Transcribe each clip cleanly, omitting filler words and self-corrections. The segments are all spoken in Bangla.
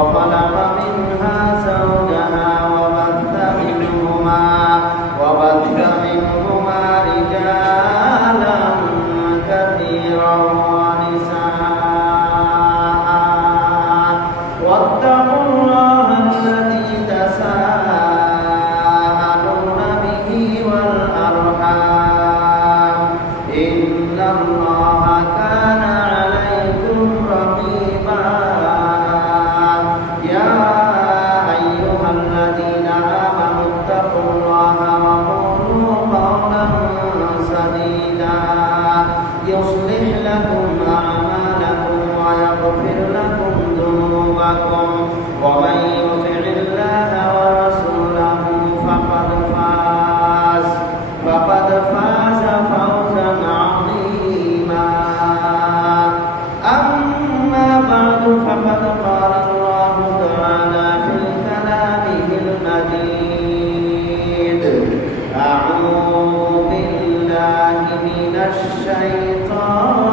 وخلق منها زوجها وبث منهما رجالا كثيرا ونساء واتقوا الله الذي تساءلون به والأرحام إن الله كان عليكم رقيبا يا أيها الذين آمنوا اتقوا الله وقولوا قولا سديدا يصلح لكم أعمالكم ويغفر لكم ذنوبكم ومن يطع الله ورسوله فقد فاز فوزا عظيما أما بعد فقد قال الله تعالى في كلامه المجيد أعوذ بالله من الشيطان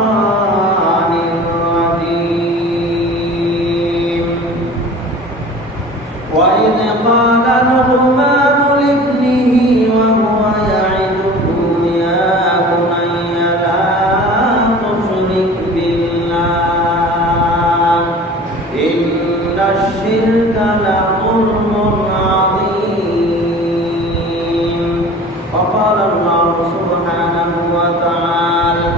الرجيم وإذ قال لقمان لابنه وهو يعظه يا بني لا تشرك بالله إن الشرك لظلم عظيم وقال الله سبحانه وتعالى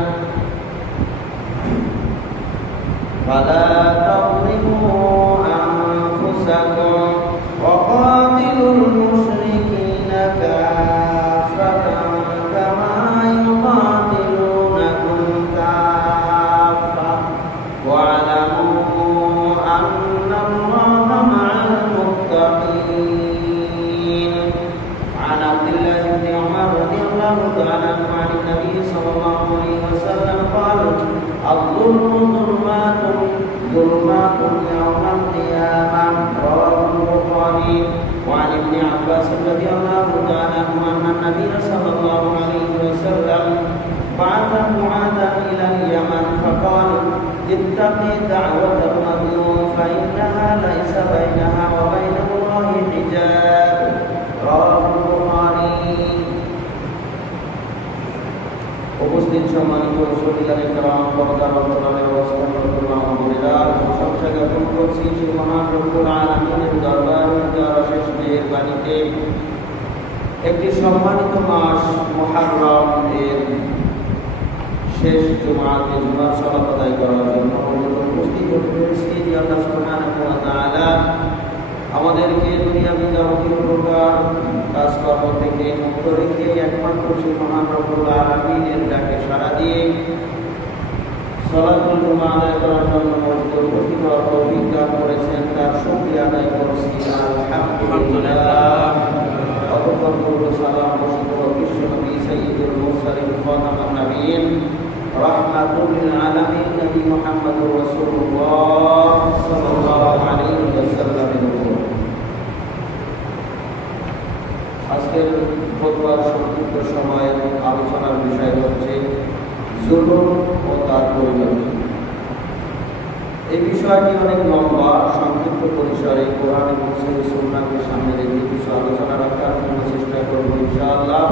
فلا تظلموا أنفسكم وقاتلوا المشركين كافة كما يقاتلونكم كافة واعلموا أن الله مع المتقين عن عبد الله بن عمر رضي الله تعالى عنه عن النبي صلى الله عليه وسلم قال الظلم ظلمات يوم القيامة رواه البخاري وعن ابن عباس رضي الله تعالى عنه أن النبي صلى الله عليه وسلم بعث معاذا إلى اليمن فقال اتقي دعوة المظلوم فإنها ليس بينها وبين الله حجاب رواه البخاري উপস্থিত সম্মানিত শ্রোতাগণ کرام পর্দার অন্তরালে অবস্থান করুন আলহামদুলিল্লাহ প্রশংসা জ্ঞাপন করছি সেই মহান রব্বুল আলামিনের দরবারে যার অশেষ মেহেরবানিতে একটি সম্মানিত মাস মুহররম এর শেষ জুমাতে জুমার সালাত আদায় করার জন্য উপস্থিত হয়েছি আল্লাহ সুবহানাহু ওয়া তাআলা আমাদেরকে দুনিয়াবি যাবতীয় প্রকার কাজকর্ম থেকে মুক্ত রেখে একমাত্র সেই মহান রব্বুল আলামিনের ডাকে সাড়া দিয়ে সালাতুল জুমা আদায় করার জন্য উপস্থিত হওয়ার তৌফিক দান করেছেন তার শুকরিয়া আদায় করছি আলহামদুলিল্লাহ অতঃপর সালাম বর্ষিত বিশ্ব নবী সাইয়্যিদুল মুরসালিন খাতামুন নবিয়্যিন রাহমাতুল লিল আলামিন নবী মুহাম্মদুর রাসূলুল্লাহ সাল্লাল্লাহু আলাইহি ওয়াসাল্লামের উপর আজকের খুতবার সংক্ষিপ্ত সময়ের আলোচনার বিষয় হচ্ছে জুলুম ও তার পরিণতি। এই বিষয়টি অনেক লম্বা, সংক্ষিপ্ত পরিসরে কোরআন এবং সুন্নাহকে সামনে রেখে কিছু আলোচনা রাখার জন্য চেষ্টা করব ইনশাআল্লাহ।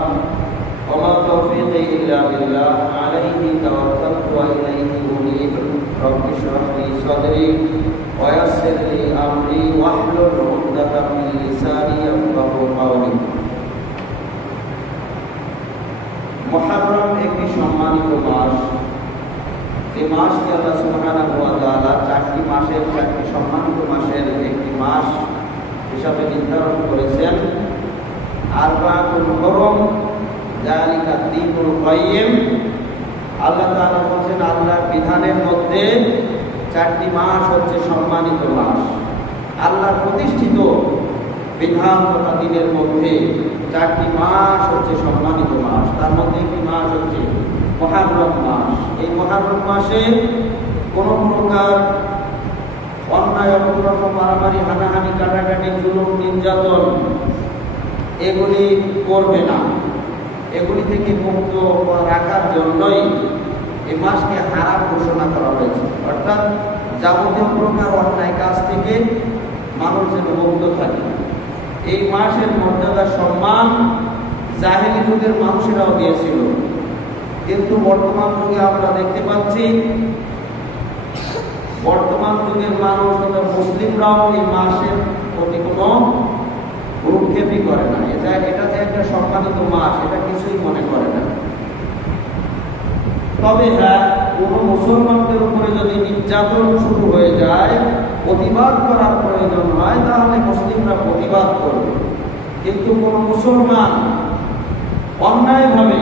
ওমা তাওফীকি ইল্লা বিল্লাহ আলাইহি তাওয়াক্কালতু ওয়া ইলাইহি উনীব। রব্বি ইশরাহ লি সাদরি ওয়া ইয়াসসির লি আমরি ওয়াহলুল উকদাতাম মিন লিসানি ইয়াফকাহু কাওলি। মুহররম একটি সম্মানিত মাস। এই মাসকে আল্লাহ সুবহানাহু ওয়া তাআলা চারটি সম্মানিত মাসের একটি মাস হিসাবে নির্ধারণ করেছেন। আরবাতুল হুরুম যালিকা দ্বীনুল কাইয়্যিম। আল্লাহ তাআলা বলেন আল্লাহর বিধানের মধ্যে চারটি মাস হচ্ছে সম্মানিত মাস। আল্লাহর প্রতিষ্ঠিত বিধান তথা দিনের মধ্যে চারটি মাস হচ্ছে সম্মানিত মাস। তার মধ্যে একটি মাস হচ্ছে মুহররম মাস। এই মুহররম মাসে কোনো প্রকার অন্যায়, অপকর্ম, মারামারি, হানাহানি, কাটাকাটি, জুলুম, নির্যাতন এগুলি করবে না। এগুলি থেকে মুক্ত রাখার জন্যই এই মাসকে হারাম ঘোষণা করা হয়েছে। অর্থাৎ যাবতীয় প্রকার অন্যায় কাজ থেকে মানুষ যেন মুক্ত থাকে। এই মাসের মর্যাদা সম্মান জাহেলি যুগের মানুষেরাও দিয়েছিল, কিন্তু বর্তমান যুগে আমরা দেখতে পাচ্ছি বর্তমান যুগের মানুষ তথা মুসলিমরাও এই মাসের প্রতি কোনো ভ্রুক্ষেপই করে না। এটা যে একটা সম্মানিত মাস এটা কিছুই মনে করে না। তবে হ্যাঁ, কোন মুসলমানদের উপরে যদি নির্যাতন শুরু হয়ে যায়, প্রতিবাদ করার প্রয়োজন হয়, তাহলে মুসলিমরা প্রতিবাদ করবে। কিন্তু কোন মুসলমান অন্যায়ভাবে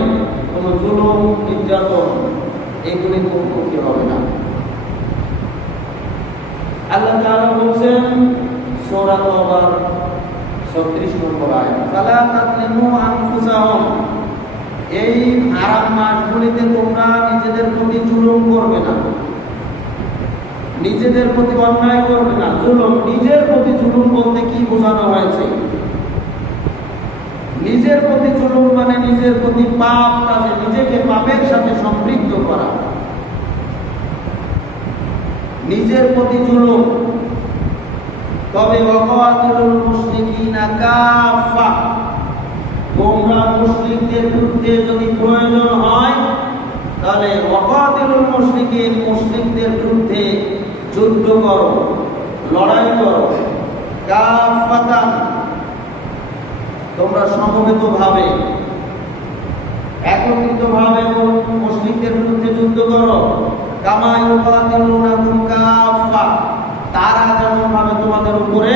কোন জুলুম নির্যাতন এগুলি মুখোমুখি হবে না। আল্লাহ তাআলা বলেন সূরা তাওবার 36 নম্বর আয়াত, ফালা তাযলিমু আনফুসাকুম, এই হারাম মাসগুলিতে তোমরা নিজেদের প্রতি জুলুম করবে না, নিজেদের প্রতি অন্যায় করবে না। জুলুম, নিজের প্রতি জুলুম বলতে কি বোঝানো হয়েছে? নিজের প্রতি জুলুম মানে নিজের প্রতি পাপ কাজে নিজেকে পাপের সাথে সম্পৃক্ত করা, নিজের প্রতি জুলুম। তবে ওয়াকাতিলুল মুশরিকিনা কাফা, তোমরা মুশরিকদের বিরুদ্ধে যদি প্রয়োজন হয় তাহলে ওয়াকাতিলুল মুশরিকিন, মুশরিকদের বিরুদ্ধে যুদ্ধ করো, লড়াই করো। কাফাতান, তোমরা সমবেতভাবে একত্রিতভাবে মুশরিকদের বিরুদ্ধে যুদ্ধ করো। কামা ইউকাতিলুনাকুম কাফা, তারা যেমন ভাবে তোমাদের উপরে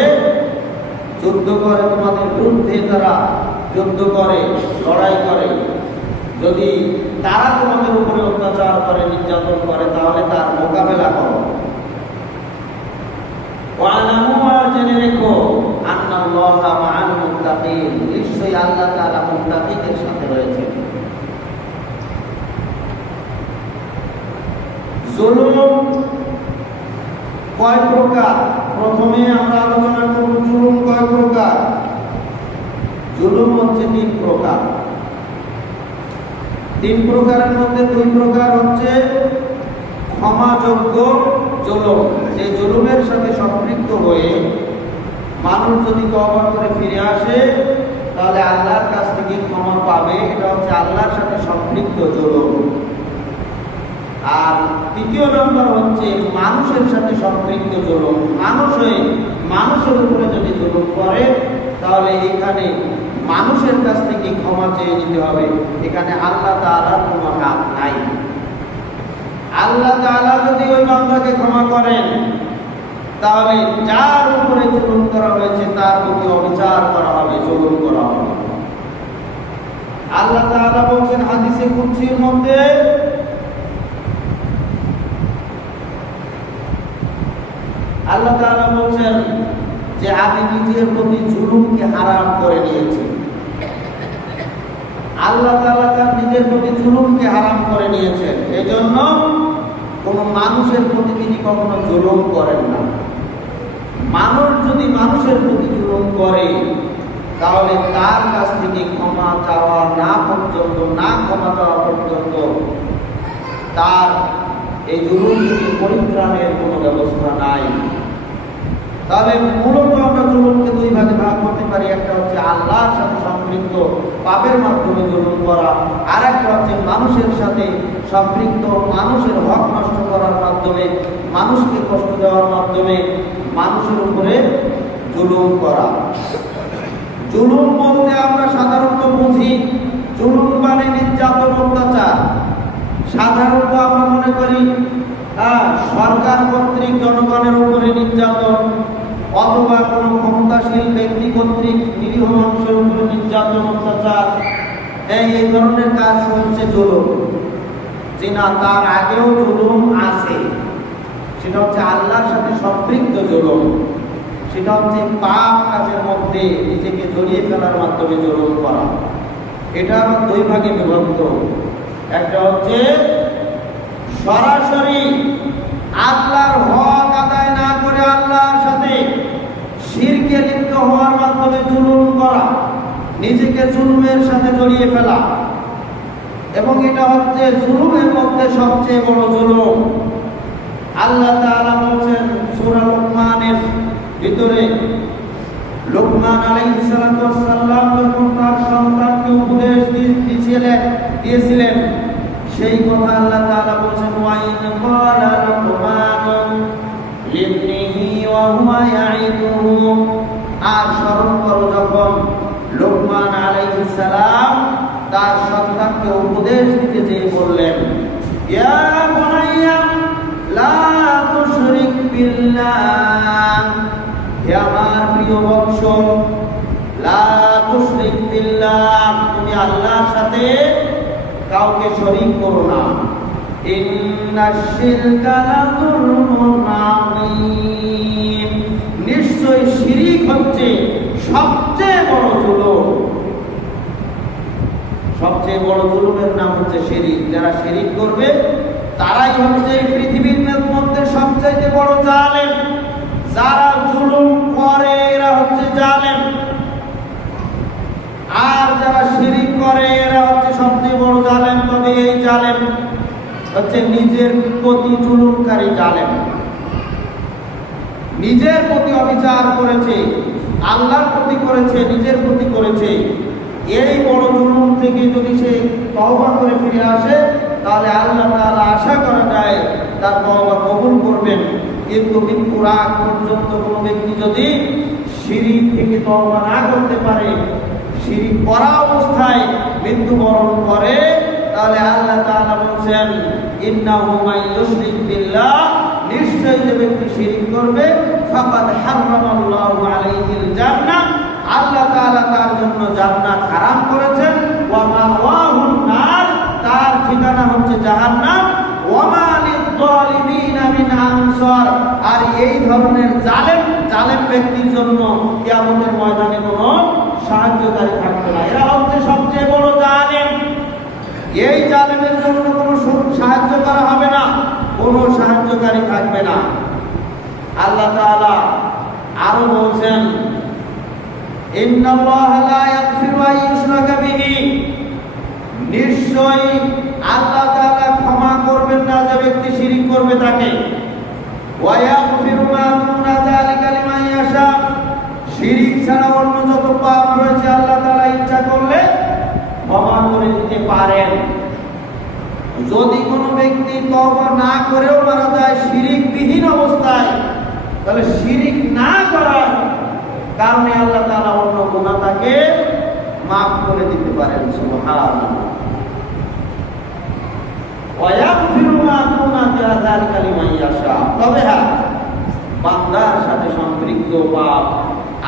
যুদ্ধ করে, তোমাদের বিরুদ্ধে তারা যুদ্ধ করে, লড়াই করে। যদি তারা তোমাদের উপরে অত্যাচার করে, নির্যাতন করে, তাহলে তার মোকাবেলা করো। ওয়ালামু, আর জেনে রেখো, আন্নাল্লাহা মাআল মুত্তাকিন, নিশ্চয়ই আল্লাহ তাআলা মুত্তাকিদের সাথে রয়েছে। জুলুম কয় প্রকার? প্রথমে আমরা আলোচনা করব জুলুম কয় প্রকার। জুলুম হচ্ছে 3 প্রকার। 3 প্রকারের মধ্যে 2 প্রকার হচ্ছে ক্ষমাযোগ্য জুলুম, যে জুলুমের সাথে সম্পৃক্ত হয়ে মানুষ যদি তওবা করে ফিরে আসে তাহলে আল্লাহর কাছ থেকে ক্ষমা পাবে, এটা হচ্ছে আল্লাহর সাথে সম্পৃক্ত জুলুম। আর 3য় নম্বর হচ্ছে মানুষের সাথে সম্পৃক্ত জুলুম। মানুষের উপরে যদি জুলুম করে তাহলে এখানে মানুষের কাছ থেকে ক্ষমা চেয়ে নিতে হবে, এখানে আল্লাহ তাআলার কোনো হাত নাই। আল্লাহ তাআলা যদি ওই বান্দাকে ক্ষমা করেন তাহলে যার উপরে জুলুম করা হয়েছে তার প্রতি অবিচার করা হবে, জুলুম করা হবে। আল্লাহ তাআলা বলেন হাদিসে কুদসির মধ্যে, আল্লাহ তাআলা বলেন যে আমি নিজের প্রতি জুলুমকে হারাম করে নিয়েছি। আল্লাহ তাআলা তার নিজের প্রতি জুলুমকে হারাম করে নিয়েছেন, এজন্য কোনো মানুষের প্রতি তিনি কখনো জুলুম করেন না। মানুষ যদি মানুষের প্রতি জুলুম করে তাহলে তার কাছ থেকে ক্ষমা চাওয়া না পর্যন্ত, না ক্ষমা চাওয়া পর্যন্ত তার এই জুলুম থেকে পরিত্রাণের কোনো ব্যবস্থা নাই। তাহলে মূলত আমরা জুলুমকে 2 ভাগে ভাগ করতে পারি। একটা হচ্ছে আল্লাহর সাথে সম্পৃক্ত পাপের মাধ্যমে জুলুম করা, আর একটা হচ্ছে মানুষের সাথে সম্পৃক্ত মানুষের হক নষ্ট করার মাধ্যমে, মানুষকে কষ্ট দেওয়ার মাধ্যমে মানুষের উপরে জুলুম করা। জুলুম বলতে আমরা সাধারণত বুঝি জুলুম মানে নির্যাতন, অত্যাচার। সাধারণত আমরা মনে করি সরকার কর্তৃক জনগণের উপরে নির্যাতন, অথবা কোনো ক্ষমতাশীল ব্যক্তি কর্তৃক নিরীহ মানুষের উপরে নির্যাতন, অত্যাচার, এই ধরনের কাজ হচ্ছে জুলুম। যে না, তার আগেও জুলুম আছে, সেটা হচ্ছে আল্লাহর সাথে সম্পৃক্ত জুলুম। সেটা হচ্ছে পাপ কাজের মধ্যে নিজেকে জড়িয়ে ফেলার মাধ্যমে জুলুম করা। এটা আবার 2 ভাগে বিভক্ত। একটা হচ্ছে সরাসরি আল্লাহর হক আদায় না করে আল্লাহর সাথে শিরকে লিপ্ত হওয়ার মাধ্যমে জুলুম করা, নিজেকে জুলুমের সাথে জড়িয়ে ফেলা, এবং এটা হচ্ছে জুলুমের মধ্যে সবচেয়ে বড় জুলুম। আল্লাহ তাআলা বলেন সূরা লোকমানের ভিতরে, লোকমান আলাইহিস সালাতু ওয়াস সালাম যখন তার সন্তানকে উপদেশ দিয়েছিলেন, সেই কথা আল্লাহ তাআলা বলেন, ওয়া ইন ক্বালা লোকমান লিবনিহি ওয়া হুয়া ইয়াইদুহু। আর স্মরণ করো যখন লোকমান আলাইহিস সালাম তার সন্তানকে উপদেশ দিতে যেয়ে বললেন, ইয়া বুনাইয়া লা তুশরিক বিল্লাহ, হে আমার প্রিয় বৎস, লা তুশরিক বিল্লাহ, তুমি আল্লাহর সাথে কাউকে শরীক করো না। ইন্নাশ শিরকা লাযুলমুন আযীম, নিশ্চয় শিরিক হচ্ছে সবচেয়ে বড় জুলুম। সবচেয়ে বড় জুলুমের নাম হচ্ছে শিরিক। যারা শিরিক করবে তারাই হচ্ছে এই পৃথিবীর মধ্যে সবচেয়ে বড় জালেম। যারা জুলুম করে এরা হচ্ছে জালেম, আর যারা শিরিক করে এরা হচ্ছে সবচেয়ে বড় জালেম। তবে এই জালেম হচ্ছে নিজের প্রতি জুলুমকারী জালেম, নিজের প্রতি অবিচার করেছে, আল্লাহর প্রতি করেছে, নিজের প্রতি করেছে। এই বড় জুলুম থেকে যদি সে তওবা করে ফিরে আসে, তাহলে আল্লাহ তাআলা আশা করা যায় তার তওবা কবুল করবেন। কিন্তু মৃত্যুর আগ পর্যন্ত কোনো ব্যক্তি যদি শিরিক থেকে তওবা না করতে পারে, শিরিক করা অবস্থায় মৃত্যুবরণ করে, তাহলে আল্লাহ তাআলা বলেন, ইন্নাহু মান ইউশরিক বিল্লাহ, নিশ্চয়ই যে ব্যক্তি শিরিক করবে, ফাকাদ হারামাল্লাহু আলাইহিল জান্নাহ, আল্লাহ তাআলা তার জন্য জান্নাত হারাম করেছেন। ওয়া মাওয়াহুন নার, তার ঠিকানা হচ্ছে জাহান্নাম। ওয়া মা লিয-যালিমিনা মিন আনসার, আর এই ধরনের জালেম ব্যক্তির জন্য কিয়ামতের ময়দানে কোনো সাহায্যকারী থাকবে না। এরা হচ্ছে সবচেয়ে বড় জালেম। এই জালেমের জন্য কোনো সাহায্য করা হবে না, কোনো সাহায্যকারী থাকবে না। আল্লাহ তাআলা আরো বলছেন, ইন্নাল্লাহা লা ইয়াগফিরু আন ইউশরাকা বিহি, নিশ্চয়ই আল্লাহ তাআলা ক্ষমা করবেন না যে ব্যক্তি শিরিক করবে তাকে। ওয়া ইয়াগফিরু মা দুনা যালিকা লিমান ইয়াশা, শিরিক ছাড়া অন্য যত পাপ রয়েছে আল্লাহ তাআলা ইচ্ছা করলে ক্ষমা করে দিতে পারেন। যদি কোনো ব্যক্তি তওবা না করেও মারা যায় শিরিকবিহীন অবস্থায়, তাহলে শিরিক না করার কারণে আল্লাহ তাআলা অন্য গুনাহ তাকে মাফ করে দিতে পারেন। সুবহানাল্লাহ। ওয়া ইয়াগফিরু মা দুনা যালিকা লিমান ইয়াশা, তবে হ্যাঁ, বান্দার সাথে সম্পৃক্ত পাপ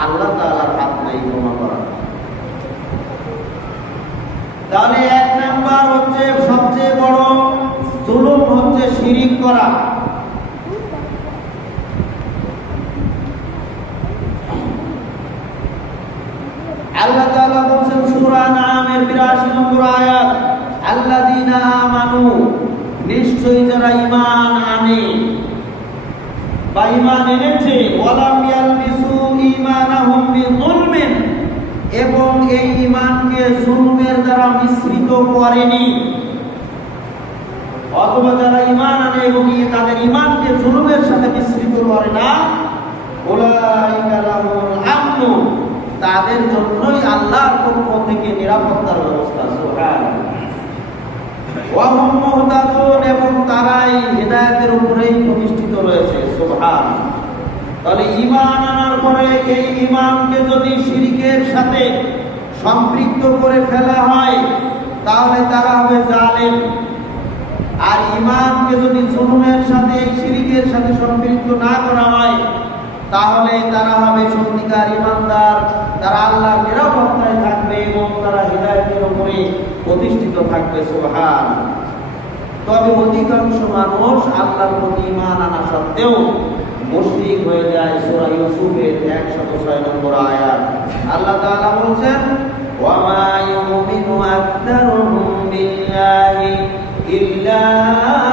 আল্লাহ তাআলার হাত নাই ক্ষমা করা। তাহলে এক নাম্বার হচ্ছে সবচেয়ে বড় জুলুম হচ্ছে শিরিক করা। আল্লাহ তাআলা বলেন সূরা নামের ৮২ নম্বর আয়াত, আল্লাযীনা আমানু, নিশ্চয়ই যারা ঈমান আনে বা ঈমান এনেছে, ওয়ালাম ইয়ালবিসু ঈমানাহুম বিযুলমিন, এবং এই ঈমানকে জুলুমের দ্বারা মিশ্রিত করেনি। অথবা যারা ঈমান আনে এবং তাদের ঈমানকে জুলুমের সাথে মিশ্রিত করে না, উলাইকা লাহুমুল আমনু, তাদের জন্যই আল্লাহর পক্ষ থেকে নিরাপত্তার ব্যবস্থা। সুবহানাল্লাহ। ওয়া হুম মুহতাদুন, এবং তারাই হিদায়াতের উপরেই প্রতিষ্ঠিত রয়েছে। সুবহানাল্লাহ। তাহলে ঈমান আনার পরে এই ঈমানকে যদি শিরকের সাথে সম্পৃক্ত করে ফেলা হয়, তাহলে তারা হবে জালেম। আর ঈমানকে যদি জুলুমের সাথে, শিরকের সাথে সম্পৃক্ত না করা হয়, তাহলে তারা হবে সত্যিকার ঈমানদার। তারা আল্লাহর নিরাপত্তায় থাকবে এবং তারা হিদায়াতের উপরে প্রতিষ্ঠিত থাকবে। সুবহানাল্লাহ। তবে অধিকাংশ মানুষ আল্লাহর প্রতি ঈমান আনা সত্ত্বেও মুশরিক হয়ে যায়। সূরা ইউসুফের ১০৬ নম্বর আয়াত, আল্লাহ তাআলা বলেন, ওয়া মা ইউমিনু আকতারুহুম বিল্লাহি ইল্লা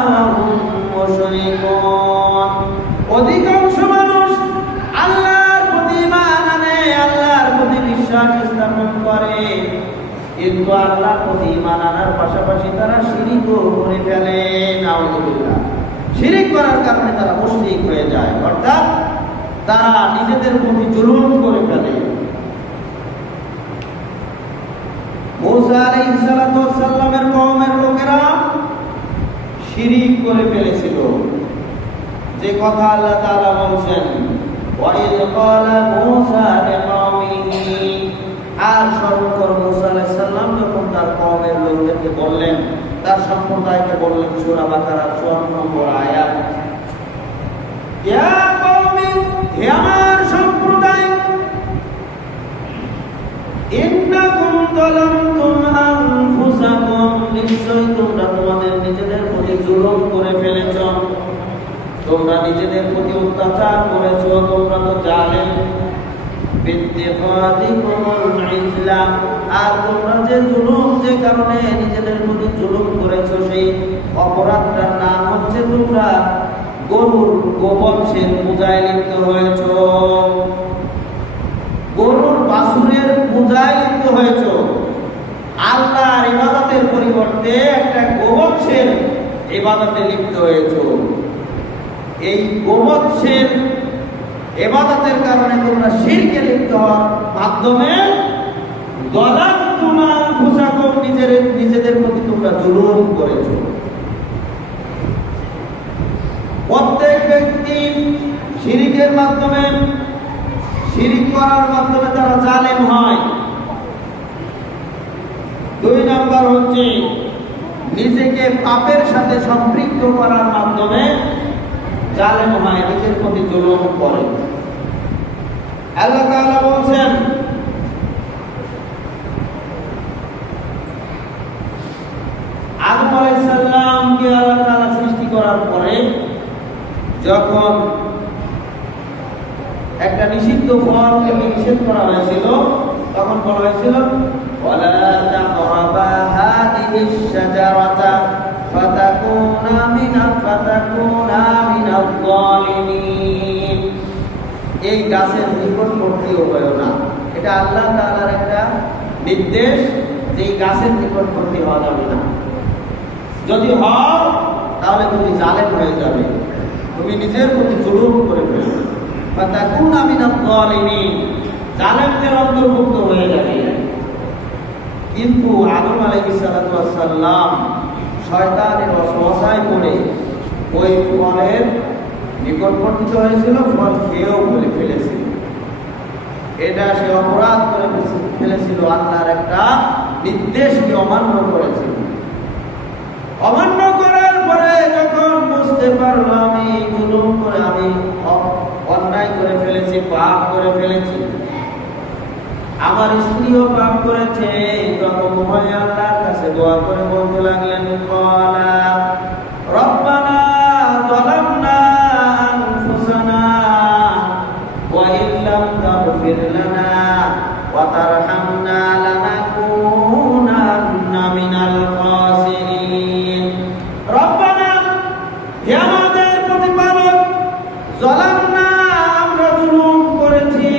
ওয়া হুম মুশরিকুন, অধিকাংশ মানুষ আল্লাহর প্রতি ঈমান আনে, আল্লাহর প্রতি বিশ্বাস স্থাপন করে, কিন্তু আল্লাহর প্রতি ঈমান আনার পাশাপাশি তারা শিরকও করে ফেলে। নাউযুবিল্লাহ। শিরিক করার কারণে তারা মুশরিক হয়ে যায়, অর্থাৎ তারা নিজেদের প্রতি জুলুম করে ফেলে। মুসা আলাইহিস সালাতু ওয়াস সালামের কওমের লোকেরা শিরিক করে ফেলেছিল, যে কথা আল্লাহ তাআলা বলছেন ওয়াইদ ক্বালা মূসা লিকওমিহি, আর স্মরণ করো মুসা আলাইহিস সালাম যখন তার কওমের লোকদেরকে বললেন, তার সম্প্রদায়কে বললেন, সূরা বাকারার 54 নম্বর আয়াত, ইয়া কওমি, হে আমার সম্প্রদায়, ইন্নাকুম যালামতুম আনফুসাকুম, নিশ্চয়ই তোমরা তোমাদের নিজেদের প্রতি জুলুম করে ফেলেছো, তোমরা নিজেদের প্রতি অত্যাচার করেছো, তোমরা তো জালেম। বিত্তিফাদিকুমুল ইজলা, আর তোমরা যে জুলুম, যে কারণে নিজেদের প্রতি জুলুম করেছো, সেই অপরাধটার নাম হচ্ছে তোমরা গরুর গোবংশের পূজায় লিপ্ত হয়েছো, গরুর বাছুরের পূজায় লিপ্ত হয়েছো। আল্লাহর ইবাদতের পরিবর্তে একটা গোবংশের ইবাদতে লিপ্ত হয়েছো। এই গোবংশের ইবাদতের কারণে তোমরা শিরকে লিপ্ত হওয়ার মাধ্যমে নিজেদের প্রতি তোমরা জুলুম করেছো। প্রত্যেক ব্যক্তি শিরিকের মাধ্যমে, শিরিক করার মাধ্যমে তারা জালেম হয়। 2 নম্বর হচ্ছে নিজেকে পাপের সাথে সম্পৃক্ত করার মাধ্যমে জালেম হয়, নিজের প্রতি জুলুম করে। আল্লাহ তাআলা বলছেন, আদম আলাইহিস সালামকে আল্লাহ তাআলা সৃষ্টি করার পরে যখন একটা নিষিদ্ধ ফলকে নিষেধ করা হয়েছিল, তখন বলা হয়েছিল ওয়ালা তাকরাবা হাদিহিশ শাজারাতা ফাতাকুনা মিনাল যালিমিন, এই গাছের নিকটবর্তীও হয়ো না। এটা আল্লাহ তাআলার একটা নির্দেশ যে এই গাছের নিকটবর্তী হওয়া যাবে না। যদি হও তাহলে তুমি জালেম হয়ে যাবে, তুমি নিজের প্রতি জুলুম করে ফেলবে। ফাতাকুনা মিনাল যালিমিন, জালেমদের অন্তর্ভুক্ত হয়ে যাবে। কিন্তু আদম আলাইহিস সালাতু ওয়াস সালাম শয়তানের ওয়াসওয়াসায় পড়ে ওই ফলের নিকটবর্তী হয়েছিল, ফল খেয়েও বলে ফেলেছিল। এটা সে অপরাধ করে ফেলেছিল, আল্লাহর একটা নির্দেশকে অমান্য করেছিল। অমান্য করার পরে যখন বুঝতে পারলো আমি জুলুম করে, আমি অন্যায় করে ফেলেছি, পাপ করে ফেলেছি, আমার স্ত্রীও পাপ করেছে, তখন উভয় আল্লাহর কাছে দোয়া করে বলতে লাগলেন, ক্বালা রব্বানা যালামনা আনফুসানা ওয়া ইল্লাম তাগফির লানা ওয়া তারহামনা লানাকুনান্না মিনাল খাসিরিন। রব্বানা, হে আমাদের প্রতিপালক, যালামনা, আমরা জুলুম করেছি,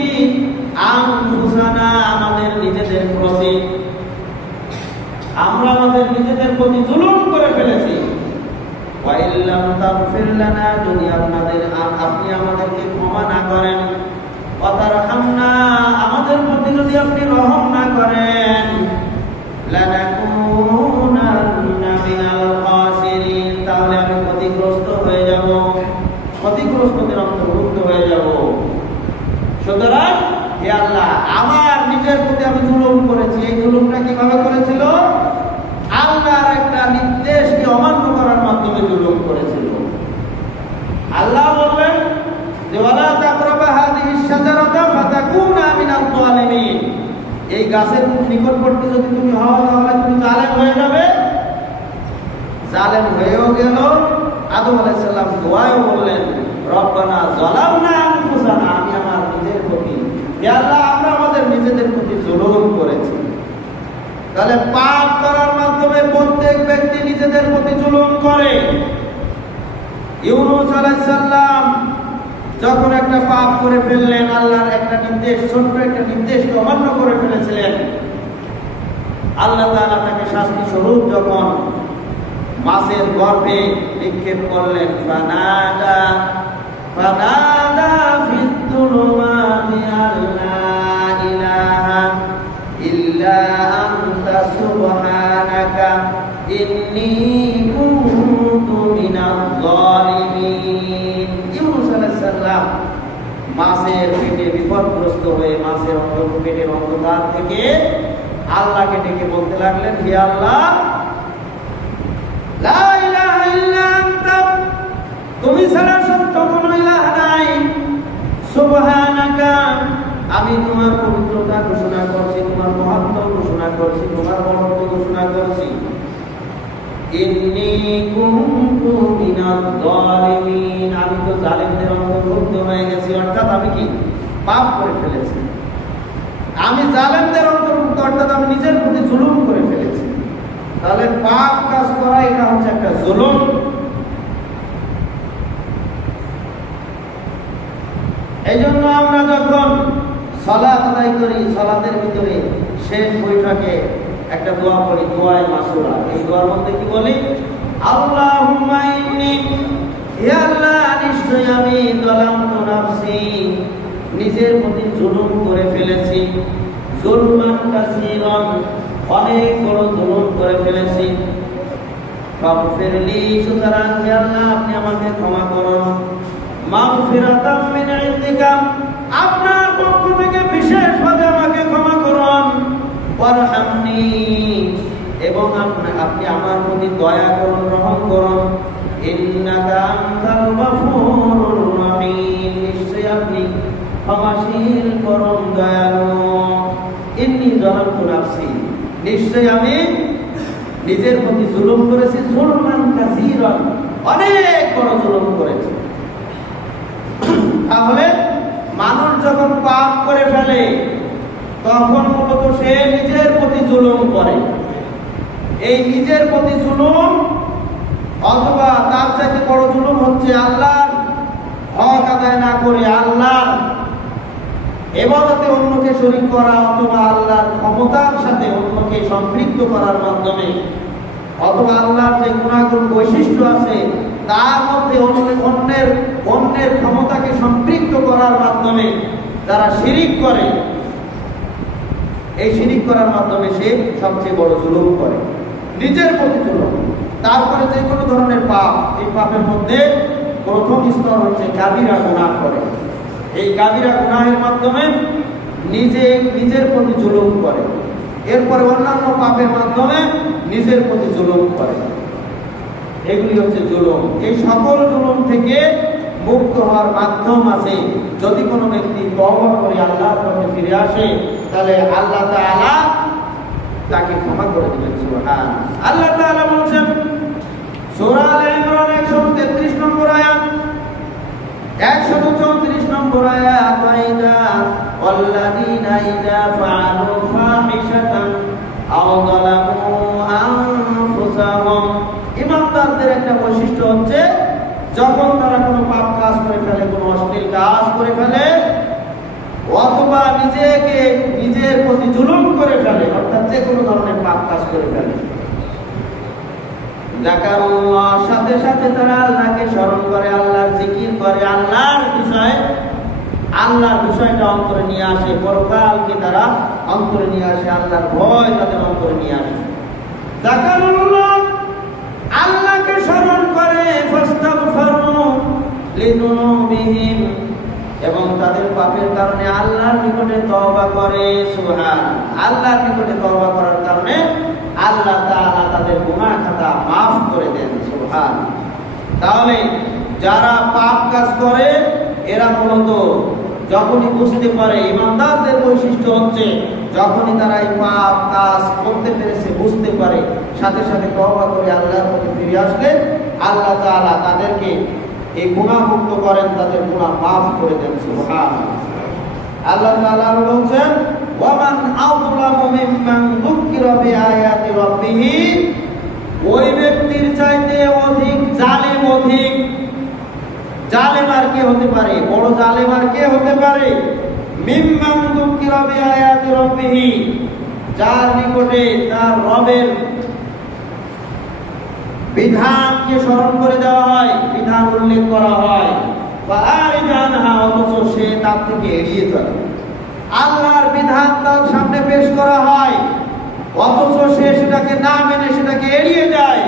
আনফুসানা, আমাদের নিজেদের প্রতি, আমরা আমাদের নিজেদের প্রতি জুলুম করে ফেলেছি। ওয়া ইল্লাম তাগফির লানা, যদি আপনি আমাদেরকে ক্ষমা না করেন, ওয়া তারহামনা, আমাদের প্রতি যদি আপনি রহম না করেন, লানাকুনান্না মিনাল খাসিরিন, তাহলে আমি ক্ষতিগ্রস্ত হয়ে যাব, ক্ষতিগ্রস্তদের অন্তর্ভুক্ত হয়ে যাব। সুতরাং হে আল্লাহ, আমার নিজের প্রতি আমি জুলুম করেছি। এই জুলুমটা কিভাবে করেছিল? আল্লাহর একটা নির্দেশকে অমান্য করার মাধ্যমে জুলুম করেছিল। আল্লাহ বললেন যে ওয়ালা তাকরাবা হাযিহিশ শাজারাতা ফাতাকুনা মিনাল যালিমিন, এই গাছের নিকটবর্তী যদি তুমি হও তাহলে তুমি জালেম হয়ে যাবে। জালেম হয়েও গেল। আদম আলাইহিস সালাম দোয়ায় বললেন, রব্বানা যালামনা আনফুসানা, আমি আমার নিজের প্রতি, হে আল্লাহ, আমরা আমাদের নিজেদের প্রতি জুলুম করেছি। তাহলে পাপ করার মাধ্যমে প্রত্যেক ব্যক্তি নিজেদের প্রতি জুলুম করে। ইউনূস আলাইহিস সালাম যখন একটা পাপ করে ফেললেন, আল্লাহর একটা নির্দেশ, ছোট্ট একটা নির্দেশকে অমান্য করে ফেলেছিলেন, আল্লাহ তাআলা তাকে শাস্তি স্বরূপ যখন মাছের গর্ভে নিক্ষেপ করলেন। ফানাদা ফানাদা ফিদ যুলুমাতি আল্লা ইলাহা ইল্লা আনতা সুবহানাকা ইন্নী কুনতু মিনাজ জালিমিন। ইউনূস আলাইহিস সালাম মাছের পেটে বিপদগ্রস্ত হয়ে মাছের পেটের অন্ধকার থেকে আল্লাহকে ডেকে বলতে লাগলেন, হে আল্লাহ, লা ইলাহা ইল্লা আনতা, তুমি ছাড়া সত্য কোনো ইলাহ নাই, সুবহানাকা, আমি তোমার পবিত্রতা ঘোষণা করছি, তোমার মহত্ব ঘোষণা করছি, তোমার বড়ত্ব ঘোষণা করছি। ইন্নী কুনতু মিনাজ জালিমিন, আমি তো জালিমদের অন্তর্ভুক্ত হয়ে গেছি, অর্থাৎ আমি কি পাপ করে ফেলেছি, আমি জালিমদের অন্তর্ভুক্ত, অর্থাৎ আমি নিজের প্রতি জুলুম করে ফেলেছি। তাহলে পাপ কাজ করা এটা হচ্ছে একটা জুলুম। এই জন্য আমরা যখন সালাত আদায় করি, সালাতের ভিতরে শেষ বৈঠকে একটা দোয়া পড়ি, দোয়ায়ে মাসুরা। এই দোয়ার মধ্যে কি বলি? আল্লাহুম্মা ইন্নী, হে আল্লাহ, নিশ্চয় আমি যালামতু নাফসি, নিজের প্রতি জুলুম করে ফেলেছি, জুলমান কাসীরান, অনেক বড় জুলুম করে ফেলেছি। ফাগফিরলি, সুতরাং হে আল্লাহ আপনি আমাকে ক্ষমা করুন। মাগফিরাতাম মিন ইনদিকা, আপনার পক্ষ থেকে বিশেষভাবে আমাকে ক্ষমা করুন। ওয়ারহামনি, এবং আপনি আমার প্রতি দয়া করুন, রহম করুন। ইন্নাকা আনতাল গফুরুর রহিম, নিশ্চয় আপনি ক্ষমাশীল পরম দয়ালু। ইন্নী যালামতু নাফসি, নিশ্চয় আমি নিজের প্রতি জুলুম করেছি, জুলমান কাসীরান, অনেক বড় জুলুম করেছি। তাহলে মানুষ যখন পাপ করে ফেলে তখন মূলত সে নিজের প্রতি জুলুম করে। এই নিজের প্রতি জুলুম অথবা তার চাইতে বড় জুলুম হচ্ছে আল্লাহর হক আদায় না করে আল্লাহর ইবাদতে অন্যকে শরীক করা, অথবা আল্লাহর ক্ষমতার সাথে অন্যকে সম্পৃক্ত করার মাধ্যমে, অথবা আল্লাহর যে গুণাগুণ বৈশিষ্ট্য আছে তার মধ্যে অন্যের ক্ষমতাকে সম্পৃক্ত করার মাধ্যমে যারা শিরিক করে, এই শিরিক করার মাধ্যমে সে সবচেয়ে বড় জুলুম করে, নিজের প্রতি জুলুম। তারপরে যে কোনো ধরনের পাপ, এই পাপের মধ্যে প্রথম স্তর হচ্ছে কাবিরা গুনাহ করে। এই কাবিরা গুনাহের মাধ্যমে নিজের প্রতি জুলুম করে, এরপরে অন্যান্য পাপের মাধ্যমে নিজের প্রতি জুলুম করে। এগুলি হচ্ছে জুলুম। এই সকল জুলুম থেকে মুক্ত হওয়ার মাধ্যম আছে যদি কোনো ব্যক্তি তওবা করে আল্লাহর পথে ফিরে আসে, তাহলে আল্লাহ তাআলা তাকে ক্ষমা করে দিবেন। সুবহান আল্লাহ তাআলা বলেন সূরা আলে ইমরান 133 নম্বর আয়াত, 134 নম্বর আয়াত, ওয়াইদা ওয়াল্লাযীনা ইযা ফাআলু ফাহিশাতান আও যালামু আনফুসাহুম, ইমানদারদের একটা বৈশিষ্ট্য হচ্ছে যখন তারা কোনো পাপ কাজ করে ফেলে, কোনো অশ্লীল কাজ করে ফেলে, অথবা নিজের প্রতি জুলুম করে ফেলে, অর্থাৎ যে কোনো ধরনের পাপ কাজ করে ফেলে, যাকারুল্লাহ, সাথে সাথে তারা আল্লাহকে স্মরণ করে, আল্লাহর জিকির করে, আল্লাহর বিষয়টা অন্তরে নিয়ে আসে, পরকালকে তারা অন্তরে নিয়ে আসে, আল্লাহর ভয় তাদের অন্তরে নিয়ে আসে। যাকারুল্লাহ, আল্লাহকে স্মরণ করে, ফাস্তাগফারু লিযুনুবিহিম, এবং তাদের পাপের কারণে আল্লাহর নিকটে তওবা করে। সুবহান, আল্লাহর নিকটে তওবা করার কারণে আল্লাহ তাআলা তাদের গুনাহ খাতা মাফ করে দেন। সুবহান। তাহলে যারা পাপ কাজ করে এরা মূলত যখনই বুঝতে পারে, ইমানদারদের বৈশিষ্ট্য হচ্ছে যখনই তারা এই পাপ কাজ করতে পেরেছে, বুঝতে পারে, সাথে সাথে তওবা করে আল্লাহর প্রতি ফিরে আসলে আল্লাহ তাআলা তাদেরকে এই গুনাহ মুক্ত করেন, তাদের গুনাহ মাফ করে দেন। সুবহান। আল্লাহ তাআলা বলেন ওয়ামান আযলামু মিম্মান যুকিরা বিআয়াতি রাব্বিহি, ওই ব্যক্তির চাইতে অধিক জালেম আর কে হতে পারে, বড় জালেম আর কে হতে পারে? মিম্মান যুকিরা বিআয়াতি রাব্বিহি, যার নিকটে তার রবের বিধানকে স্মরণ করে দেওয়া হয়, বিধান উল্লেখ করা হয়, অথচ সে তার থেকে এড়িয়ে চলে। আল্লাহর বিধান তার সামনে পেশ করা হয়, অথচ সে সেটাকে না মেনে সেটাকে এড়িয়ে যায়।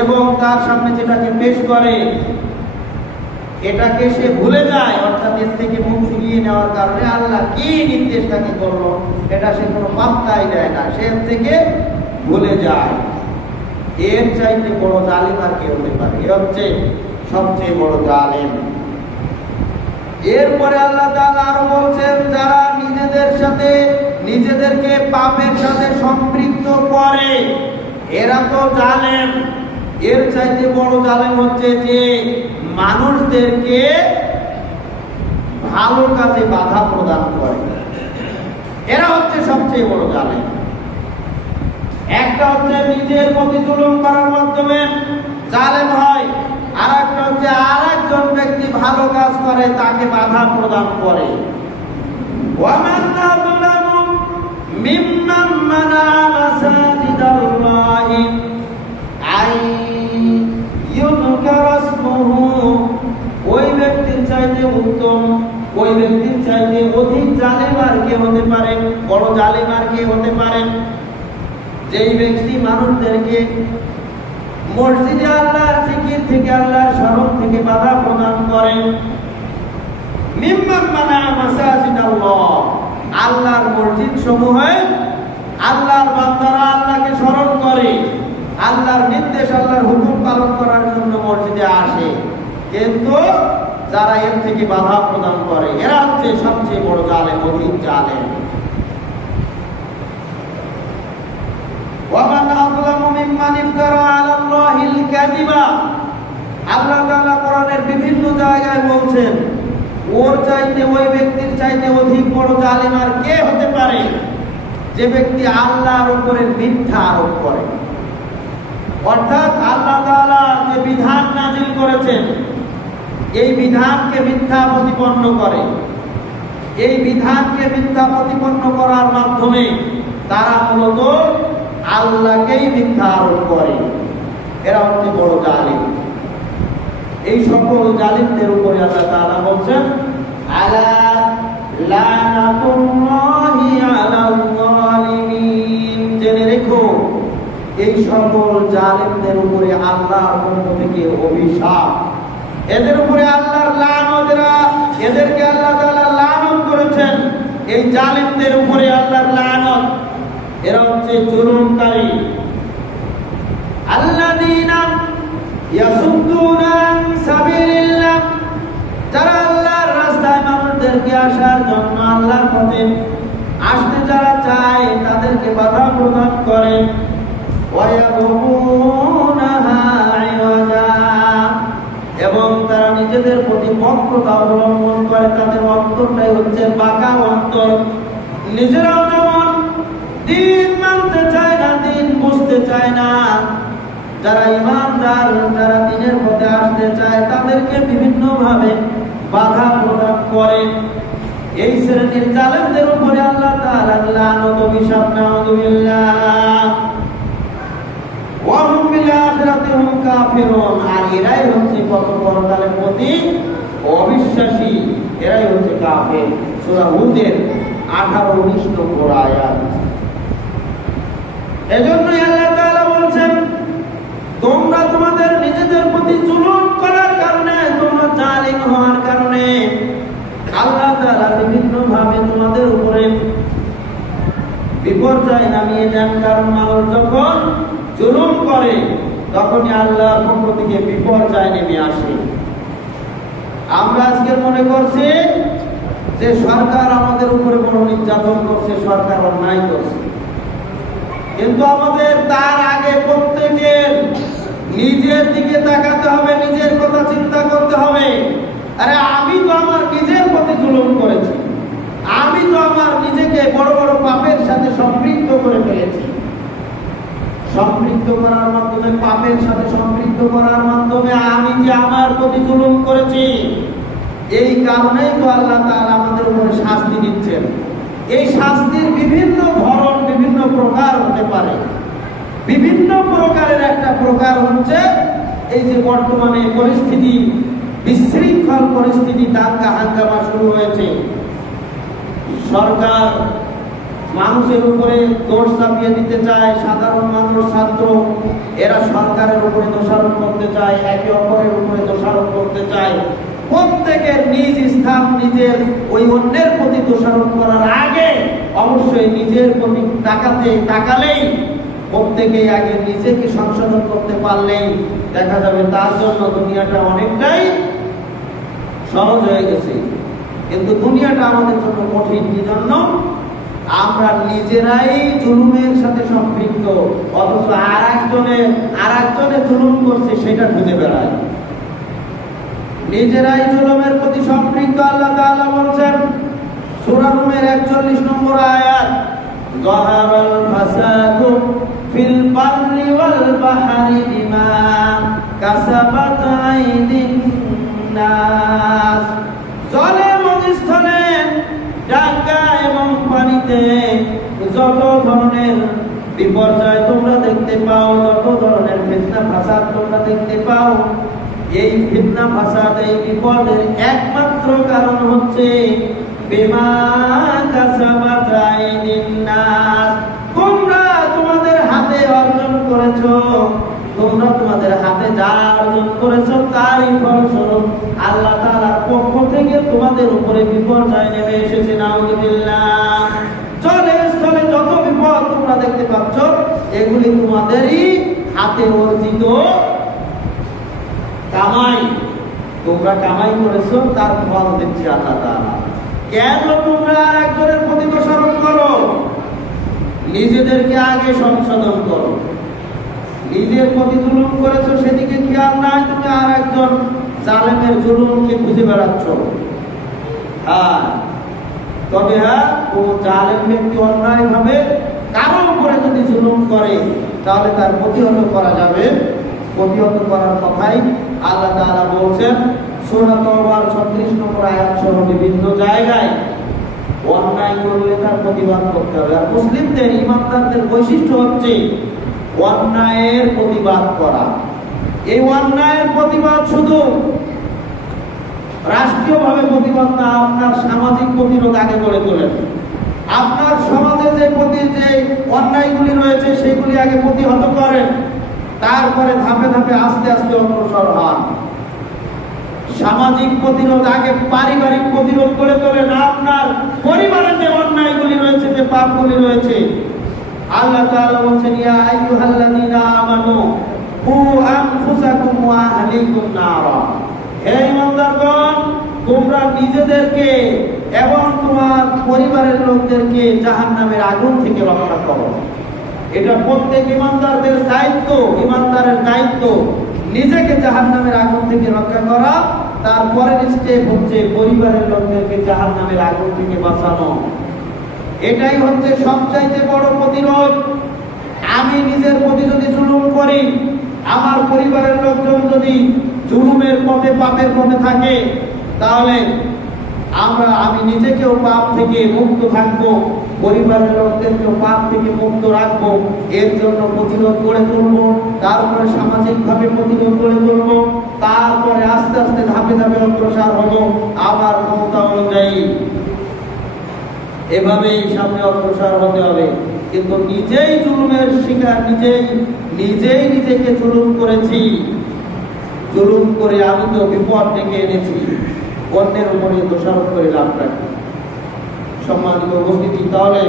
এবং তার সামনে যেটাকে পেশ করে এটাকে সে ভুলে যায়, অর্থাৎ এর থেকে মুখ ফিরিয়ে নেওয়ার কারণে আল্লাহ কি নির্দেশ তাকে করলো এটা সে কোনো পাত্তাই দেয় না, সে এর থেকে ভুলে যায়। এর চাইতে বড় জালিম আর কে হতে পারে? এ হচ্ছে সবচেয়ে বড় জালিম। এরপরে আল্লাহ তাআলা আরো বলছেন, যারা নিজেদেরকে পাপের সাথে সম্পৃক্ত করে এরা তো জালেম। এর চাইতে বড় জালেম হচ্ছে যে মানুষদেরকে ভালো কাজে বাধা প্রদান করে, এরা হচ্ছে সবচেয়ে বড় জালেম। একটা হচ্ছে নিজের প্রতি জুলুম করার মাধ্যমে জালেম হয়, আর একটা হচ্ছে আর একজন ব্যক্তি ভালো কাজ করে তাকে বাধা প্রদান করে। ওয়ামান আযলামু মিম্মান মানা মাসাজিদাল্লাহি আই ইউযকারা ইসমুহু, ওই ব্যক্তির চাইতে উত্তম, ওই ব্যক্তির চাইতে অধিক জালেম আর কে হতে পারে? বড় জালেম আর কে হতে পারে? যেই ব্যক্তি মানুষদেরকে মসজিদে আল্লাহর জিকির থেকে, আল্লাহর স্মরণ থেকে বাধা প্রদান করে। মিম্মান মানা মাসাজিদাল্লাহ, আল্লাহর মসজিদ সমূহে আল্লাহর বান্দারা আল্লাহকে স্মরণ করে, আল্লাহর নির্দেশ, আল্লাহর হুকুম পালন করার জন্য মসজিদে আসে, কিন্তু যারা এর থেকে বাধা প্রদান করে এরা হচ্ছে সবচেয়ে বড় জালেম, অধিক জালেম। ওয়ামান আযলামু মিম্মান ইফতারা আলাল্লাহিল কাযিবা, আল্লাহ তাআলা কোরআনের বিভিন্ন জায়গায় বলছেন ওর চাইতে, ওই ব্যক্তির চাইতে অধিক বড় জালেম আর কে হতে পারে? যে ব্যক্তি আল্লাহর উপরে মিথ্যা আরোপ করে। অর্থাৎ আল্লাহ তাআলা যে বিধান নাযিল করেছেন এই বিধানকে মিথ্যা প্রতিপন্ন করে, এই বিধানকে মিথ্যা প্রতিপন্ন করার মাধ্যমে তারা মূলত আল্লাহকেই মিথ্যা আরোপ করে, এরা হচ্ছে বড় জালিম। এই সকল জালিমদের উপরে আল্লাহ তাআলা বলছেন, আলা লানাতুল্লাহি আলাল যালিমিন, জেনে রেখো এই সকল জালিমদের উপরে আল্লাহর পক্ষ থেকে অভিশাপ, এদের উপরে আল্লাহর লানত, এদেরকে আল্লাহ তাআলা লানত করেছেন। এই জালিমদের উপরে আল্লাহর লানত, এরা হচ্ছে জুলুমকারী। আল্লাযীনা ইয়াসুদ্দুনা আন সাবিলিল্লাহ, যারা আল্লাহর রাস্তায় মানুষদেরকে আসার জন্য, আল্লাহর পথে আসতে যারা চায় তাদেরকে বাধা প্রদান করে। ওয়ায়াবগুনাহা ইওয়াজা, এবং তারা নিজেদের প্রতি বক্রতা অবলম্বন করে, তাদের অন্তরটাই হচ্ছে বাঁকা অন্তর। নিজেরাও যেমন দিন মানতে চায় না, দিন বুঝতে চায় না, যারা ইমানদার, যারা দ্বীনের পথে আসতে চায় তাদেরকে বিভিন্ন ভাবে বাধা প্রদান করে। এই শ্রেণীর জালেমদের উপরে আল্লাহ তাআলা লানত, অভিশাপ, নাউযুবিল্লাহ। ওয়া হুম বিল আখিরাতি হুম কাফিরুন, আর এরাই হচ্ছে পরকালের প্রতি অবিশ্বাসী, এরাই হচ্ছে কাফের। সূরা হুদের 18-19 নম্বর আয়াত। এজন্যই আল্লাহ তাআলা বলছেন, তোমরা তোমাদের নিজেদের প্রতি জুলুম করার কারণে, তোমরা জালিম হওয়ার কারণে আল্লাহ তাআলা বিভিন্ন ভাবে তোমাদের উপরে বিপর্যয় নামিয়ে দেন। কারণ মানুষ যখন জুলুম করে তখনই আল্লাহর পক্ষ থেকে বিপর্যয় নেমে আসে। আমরা আজকে মনে করছি যে সরকার আমাদের উপরে কোনো নির্যাতন করছে, সরকার অন্যায় করছে, কিন্তু আমাদের তার আগে প্রত্যেকের নিজের দিকে তাকাতে হবে, নিজের কথা চিন্তা করতে হবে। আরে আমি তো আমার নিজের প্রতি জুলুম করেছি, আমি তো আমার নিজেকে বড় বড় পাপের সাথে সম্পৃক্ত করে ফেলেছি। সম্পৃক্ত করার মাধ্যমে, পাপের সাথে সম্পৃক্ত করার মাধ্যমে আমি যে আমার প্রতি জুলুম করেছি, এই কারণেই তো আল্লাহ তাআলা আমাদের উপরে শাস্তি দিচ্ছেন। এই শাস্তির বিভিন্ন ধরন, বিভিন্ন প্রকার হতে পারে। বিভিন্ন প্রকারের একটা প্রকার হচ্ছে এই যে বর্তমানে পরিস্থিতি, বিশৃঙ্খল পরিস্থিতি, দাঙ্গা হাঙ্গামা শুরু হয়েছে। সরকার মানুষের উপরে দোষ চাপিয়ে দিতে চায়, সাধারণ মানুষ, ছাত্র, এরা সরকারের উপরে দোষারোপ করতে চায়, একে অপরের উপরে দোষারোপ করতে চায়। প্রত্যেকের নিজ স্থান, নিজের ওই অন্যের প্রতি দোষারোপ করার আগে অবশ্যই নিজের প্রতি তাকালেই প্রত্যেকেই আগে নিজেকে সংশোধন করতে পারলেই দেখা যাবে তার জন্য দুনিয়াটা অনেকটাই সহজ হয়ে গেছে। কিন্তু দুনিয়াটা আমাদের জন্য কঠিন। কি জন্য? আমরা নিজেরাই জুলুমের সাথে সম্পৃক্ত, অথচ আর একজনে জুলুম করছে সেটা খুঁজে বেড়ায়। নিজেরাই জুলুমের প্রতি সম্পৃক্ত। আল্লাহ তাআলা বলছেন সূরা রুমের 41 নম্বর আয়াত, যাহারাল ফাসাদু ফিল বাররি ওয়াল বাহরি বিমা কাসাবাত আইদিন নাস। জলে মধ্যস্থলে, ডাঙ্গা এবং পানিতে যত ধরনের বিপর্যয় তোমরা দেখতে পাও, যত ধরনের ফিতনা ফাসাদ তোমরা দেখতে পাও, এই ফিতনা ফাসাদ, এই বিপদের একমাত্র কারণ হচ্ছে বিমা কাসাবাত আইদিন নাস। তোমরা তোমাদের হাতে অর্জন করেছো, তোমরা তোমাদের হাতে যা অর্জন করেছো তারই ফলস্বরূপ আল্লাহ তাআলার পক্ষ থেকে তোমাদের উপরে বিপর্যয় নেমে এসেছে। নাউযুবিল্লাহ। জলে স্থলে যত বিপদ তোমরা দেখতে পাচ্ছ, এগুলি তোমাদেরই হাতে অর্জিত কামাই। তোমরা কামাই করেছো, তার ফল দিচ্ছে আল্লাহ তাআলা। কেন তোমরা আর একজনের প্রতি দোষারোপ করো? নিজেদেরকে আগে সংশোধন করো। নিজের প্রতি জুলুম করেছো সেদিকে খেয়াল নাই, তুমি আর একজন জালেমের জুলুমকে খুঁজে বেড়াচ্ছ। তবে ও জালেম ব্যক্তি অন্যায় ভাবে কারো উপরে যদি জুলুম করে তাহলে তার প্রতিহত করা যাবে। প্রতিহত করার কথাই আল্লাহ তাআলা বলছেন সূরা তাওবার 36 নম্বর আয়াত সহ বিভিন্ন জায়গায়। অন্যায় করলে তার প্রতিবাদ করতে হবে। আর মুসলিমদের, ইমানদারদের বৈশিষ্ট্য হচ্ছে অন্যায়ের প্রতিবাদ করা। এই অন্যায়ের প্রতিবাদ শুধু রাষ্ট্রীয়ভাবে প্রতিবাদ না, আপনার সামাজিক প্রতিরোধ আগে গড়ে তোলেন। আপনার সমাজে যে অন্যায়গুলি রয়েছে সেগুলি আগে প্রতিহত করেন, তারপরে ধাপে ধাপে আস্তে আস্তে অগ্রসর হন। সামাজিক প্রতিরোধ আগে পারিবারিক প্রতিরোধ করে তোলেন। আপনার পরিবারের যে অন্যায়গুলি রয়েছে, যে পাপগুলি রয়েছে, আল্লাহ তাআলা বলেন ইয়া আইয়ুহাল্লাযীনা আমানু কু আনফুসাকুম ওয়া আহলিকুম নারা। হে ঈমানদারগণ, তোমরা নিজেদেরকে এবং তোমার পরিবারের লোকদেরকে জাহান্নামের আগুন থেকে রক্ষা করো। এটা প্রত্যেক ঈমানদারের দায়িত্ব। ঈমানদারের দায়িত্ব নিজেকে জাহান্নামের আগুন থেকে রক্ষা করা, তারপরে স্টেপ হচ্ছে পরিবারের লোকদেরকে জাহান্নামের আগুন থেকে বাঁচানো। এটাই হচ্ছে সবচাইতে বড় প্রতিরোধ। আমি নিজের প্রতি যদি জুলুম করি, আমার পরিবারের লোকজন যদি জুলুমের পথে, পাপের পথে থাকে, তাহলে আমি নিজেকেও পাপ থেকে মুক্ত থাকবো, পরিবারের লোকদেরকেও পাপ থেকে মুক্ত রাখবো। এর জন্য প্রতিরোধ গড়ে তুলবো, তারপরে সামাজিকভাবে প্রতিরোধ গড়ে তুলবো, তারপরে আস্তে আস্তে ধাপে ধাপে অগ্রসর হবো আমার ক্ষমতা অনুযায়ী। এভাবেই সামনে অগ্রসর হতে হবে। কিন্তু নিজেই জুলুমের শিকার, নিজেই নিজেকে জুলুম করেছি, জুলুম করে আমি তো বিপদ ডেকে এনেছি, অন্যের উপরে দোষারোপ করে লাভ রাখি। সম্মানিত উপস্থিতি, তাহলে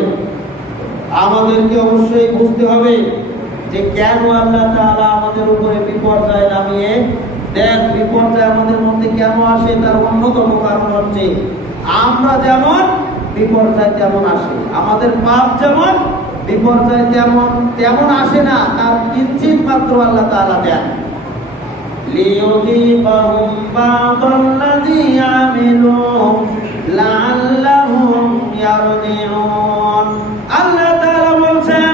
আমাদেরকে অবশ্যই বুঝতে হবে যে কেন আল্লাহ তাআলা আমাদের উপরে বিপর্যয় নামিয়ে দেন। বিপর্যয় আমাদের মধ্যে কেন আসে, তার অন্যতম কারণ হচ্ছে আমরা যেমন বিপর্যয় তেমন আসে, আমাদের পাপ যেমন বিপর্যয় তেমন আসে না, তার কিঞ্চিত মাত্র আল্লাহ তাআলা দেন। লিয়ুযীকাহুম বা'দাল্লাযী আমিলু লাআল্লাহুম ইয়ারজিউন। আল্লাহ তাআলা বলছেন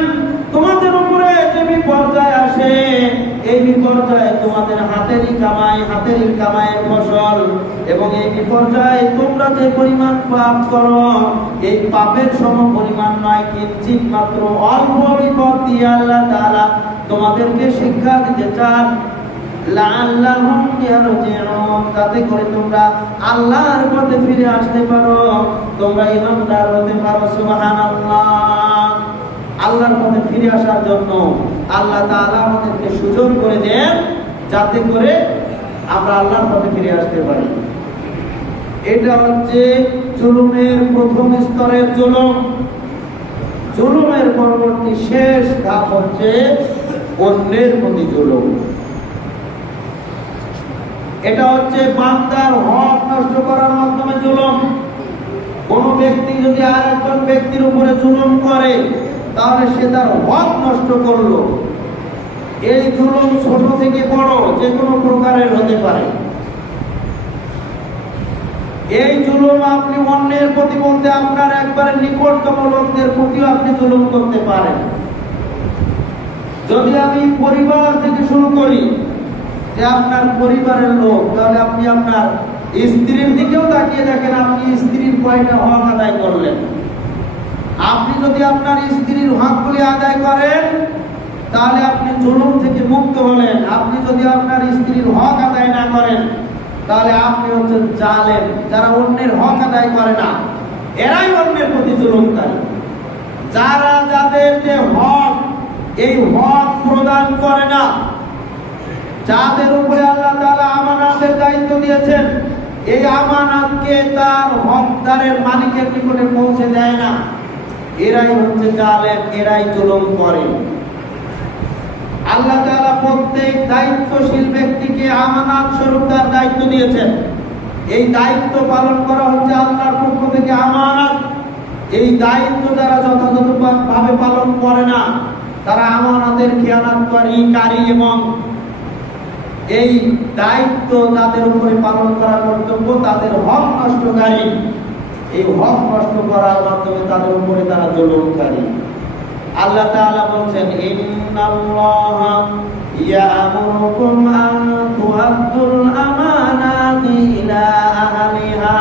তোমাদের উপরে যে বিপর্যয় আসে, এই বিপর্যয় তোমাদের হাতেরই কামাই, হাতেরই কামাইয়ের ফসল, এবং এই পর্যায়ে তোমরা যে পরিমাণ পাপ করো এই পাপের সম পরিমাণ নয়, কিঞ্চিত মাত্র অল্প বিপদ দিয়ে আল্লাহ তাআলা তোমাদেরকে শিক্ষা দিতে চান। লাআল্লাহুম ইয়ারজিউন, যাতে করে তোমরা আল্লাহর পথে ফিরে আসতে পারো, তোমরা ঈমানদার হতে পারো। সুবহানাল্লাহ। আল্লাহর পথে ফিরে আসার জন্য আল্লাহ তাআলা আমাদেরকে সুযোগ করে দেন, যাতে করে আমরা আল্লাহর পথে ফিরে আসতে পারি। এটা হচ্ছে জুলুমের প্রথম স্তরের জুলুম। জুলুমের পরবর্তী শেষ ধাপ হচ্ছে অন্যের প্রতি জুলুম। এটা হচ্ছে বান্দার হক নষ্ট করার মাধ্যমে জুলুম। কোন ব্যক্তি যদি আরেকজন ব্যক্তির উপরে জুলুম করে তাহলে সে তার হক নষ্ট করলো। এই জুলুম ছোট থেকে বড় যে কোনো প্রকারের হতে পারে। এই জুলুম আপনি অন্যের প্রতি বলতে আপনার একবারে নিকটতম লোকদের প্রতিও আপনি জুলুম করতে পারেন। যদি আমি পরিবার থেকে শুরু করি, যে আপনার পরিবারের লোক, তাহলে আপনি আপনার স্ত্রীর দিকেও তাকিয়ে দেখেন আপনি স্ত্রীর কয়টা হক আদায় করলেন। আপনি যদি আপনার স্ত্রীর হকগুলি আদায় করেন তাহলে আপনি জুলুম থেকে মুক্ত হলেন। আপনি যদি আপনার স্ত্রীর হক আদায় না করেন তাহলে আপনি হচ্ছেন জালেম। যারা অন্যের হক আদায় করে না এরাই অন্যের প্রতি জুলুমকারী। যারা যাদের যে হক এই হক প্রদান করে না, যাদের উপরে আল্লাহ তাআলা আমানতের দায়িত্ব দিয়েছেন, এই আমানতকে তার হকদারের মালিকের নিকটে পৌঁছে দেয় না, এরাই হচ্ছে জালেম, এরাই জুলুম করে। আল্লাহ তাআলা প্রত্যেক দায়িত্বশীল ব্যক্তিকে আমানত স্বরূপ তার দায়িত্ব দিয়েছেন। এই দায়িত্ব পালন করা হচ্ছে আল্লাহর পক্ষ থেকে আমানত। এই দায়িত্ব যারা যথাযথভাবে পালন করে না তারা আমানতের খেয়ানতকারী এবং এই দায়িত্ব তাদের উপরে পালন করা কর্তব্য, তাদের হক নষ্টকারী। এই হক নষ্ট করার মাধ্যমে তাদের উপরে তারা জুলুমকারী। আল্লাহ তাআলা বলেন, ইন্নাল্লাহা ইয়া'মুরুকুম আন তুআদ্দুল আমানাতি ইলা আহলিহা।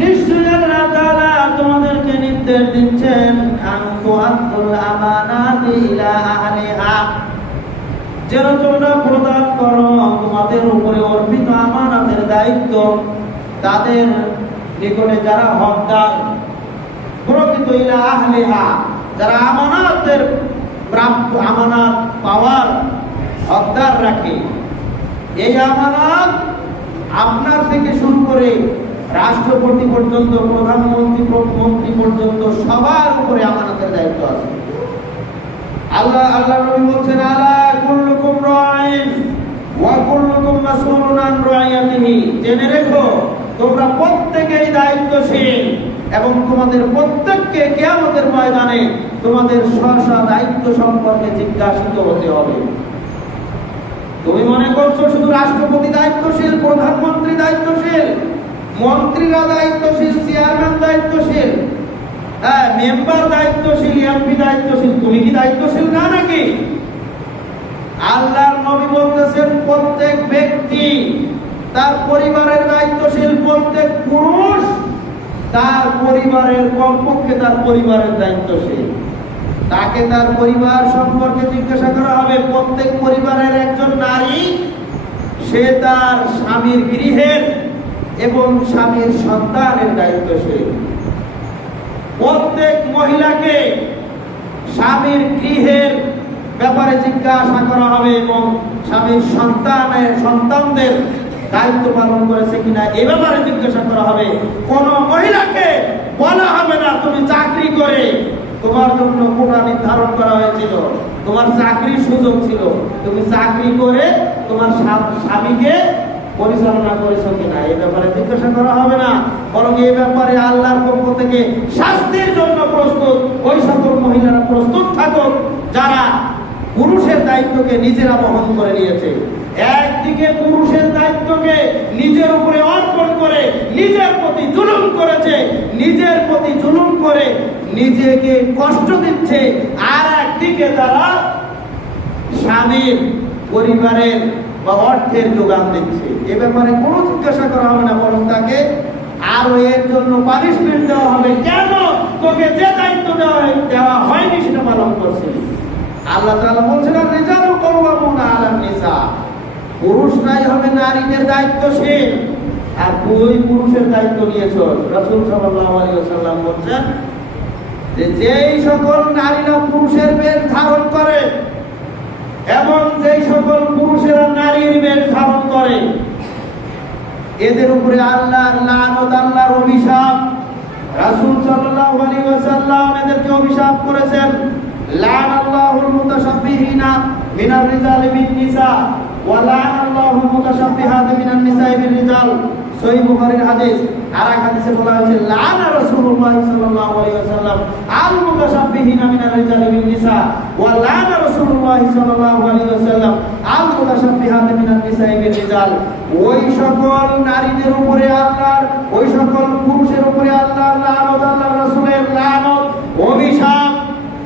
নিশ্চয়ই আল্লাহ তাআলা তোমাদেরকে নির্দেশ দিচ্ছেন, আন তুআদ্দুল আমানাতি ইলা আহলিহা, যেন তোমরা প্রদান করো তোমাদের উপরে অর্পিত আমানতের দায়িত্ব তাদের নিকটে যারা হকদার, প্রকৃত ইলা আহলিহা, যারা আমানতের প্রাপ্ত, আমানত পাওয়ার হকদার রাখে। এই আমানত আপনার থেকে শুরু করে রাষ্ট্রপতি পর্যন্ত, প্রধানমন্ত্রী মন্ত্রী পর্যন্ত সবার উপরে আমানতের দায়িত্ব আছে। আল্লাহ নবী বলেন, আলা কুল্লুকুম রাইন ওয়া কুল্লুকুম মাসউলুন আন রাইয়াতিহি, জেনে রেখো তোমরা প্রত্যেকেই দায়িত্বশীল এবং তোমাদের প্রত্যেককে কিয়ামতের ময়দানে তোমাদের স্ব দায়িত্ব সম্পর্কে জিজ্ঞাসিত হতে হবে। তুমি মনে করছো শুধু রাষ্ট্রপতি দায়িত্বশীল, প্রধানমন্ত্রী দায়িত্বশীল, মন্ত্রীরা দায়িত্বশীল, চেয়ারম্যান দায়িত্বশীল, মেম্বার দায়িত্বশীল, এমপি দায়িত্বশীল, তুমি কি দায়িত্বশীল না নাকি? আল্লাহর নবী বলতেছেন প্রত্যেক ব্যক্তি তার পরিবারের দায়িত্বশীল। প্রত্যেক পুরুষ তার পরিবারের, কমপক্ষে তার পরিবারের দায়িত্বশীল। তাকে তার পরিবার সম্পর্কে জিজ্ঞাসা করা হবে। প্রত্যেক পরিবারের একজন নারী সে তার স্বামীর গৃহের এবং স্বামীর সন্তানের দায়িত্বশীল। প্রত্যেক মহিলাকে স্বামীর গৃহের ব্যাপারে জিজ্ঞাসা করা হবে এবং স্বামীর সন্তানদের দায়িত্ব পালন করেছে কিনা এ ব্যাপারে জিজ্ঞাসা করা হবে। কোন মহিলাকে বলা হবে না তুমি চাকরি করে, তোমার জন্য কোটা নির্ধারণ করা হয়েছিল, তোমার চাকরির সুযোগ ছিল, তুমি চাকরি করে তোমার স্বামীকে পরিচালনা করেছো কিনা এই ব্যাপারে জিজ্ঞাসা করা হবে না। বরং এই ব্যাপারে আল্লাহর পক্ষ থেকে শাস্তির জন্য প্রস্তুত ওই সকল মহিলারা প্রস্তুত থাকুক যারা পুরুষের দায়িত্বকে নিজেরা বহন করে নিয়েছে। একদিকে পুরুষের দায়িত্বকে নিজের উপরে অর্পণ করে নিজের প্রতি জুলুম করেছে, নিজের প্রতি জুলুম করে নিজেকে কষ্ট দিচ্ছে, আর একদিকে তারা স্বামীর পরিবারের বা অর্থের যোগান দিচ্ছে, এ ব্যাপারে কোনো জিজ্ঞাসা করা হবে না, বরং তাকে আরো এর জন্য পানিশমেন্ট দেওয়া হবে। কেন? তোকে যে দায়িত্ব দেওয়া হয়নি সেটা পালন করছিস। আল্লাহ তাআলা বলছেন রিজালু কাওয়ামুনা আলান নিসা, পুরুষরাই হবে নারীদের দায়িত্বশীল, আর তুই পুরুষের দায়িত্ব নিয়েছ। রাসূল সাল্লাল্লাহু আলাইহি ওয়াসাল্লাম বলছেন যে যেই সকল নারীরা পুরুষের বেশ ধারণ করে এবং যেই সকল পুরুষেরা নারীর বেশ ধারণ করে, এদের উপরে আল্লাহর লানত, আল্লাহর অভিশাপ। রাসূল সাল্লাল্লাহু আলাইহি ওয়াসাল্লাম এদেরকে অভিশাপ করেছেন, লানাল্লাহুল মুতাশাব্বিহিনা মিনার রিজালি বিন নিসা ওয়া লানাল্লাহুল মুতাশাব্বিহাতি মিনান নিসাই বির রিজাল। সহিহ বুখারীর হাদিস। আর এক হাদিসে বলা হয়েছে লানা রাসূলুল্লাহ সাল্লাল্লাহু আলাইহি ওয়াসাল্লাম আল মুতাশাব্বিহিনা মিনার রিজালি বিন নিসা ওয়া লানা রাসূলুল্লাহ সাল্লাল্লাহু আলাইহি ওয়াসাল্লাম আল মুতাশাব্বিহাতি মিনান নিসাই বির রিজাল। ওই সকল নারীদের উপরে আল্লাহর, ওই সকল পুরুষের উপরে আল্লাহর লানত, আল্লাহর রাসূলের লানত, অভিশাপ।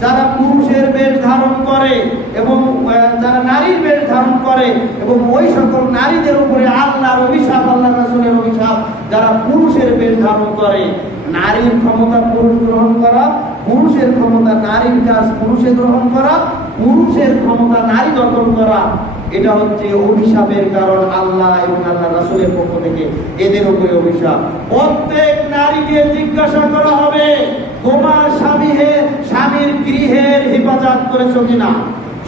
যারা পুরুষের বেশ ধারণ করে এবং যারা নারীর বেশ ধারণ করে, এবং ওই সকল নারীদের উপরে আল্লাহর অভিশাপ, আল্লাহর রাসূলের অভিশাপ যারা পুরুষের বেশ ধারণ করে। নারীর ক্ষমতা পুরুষ গ্রহণ করা, পুরুষের ক্ষমতা নারীর কাজ পুরুষে গ্রহণ করা, পুরুষের ক্ষমতা নারী দখল করা, এটা হচ্ছে অভিশাপের কারণ। আল্লাহ এবং আল্লাহ রাসূলের পক্ষ থেকে এদের উপরে অভিশাপ। প্রত্যেক নারীকে জিজ্ঞাসা করা হবে তোমার স্বামীর গৃহের হেফাজত করেছো কিনা।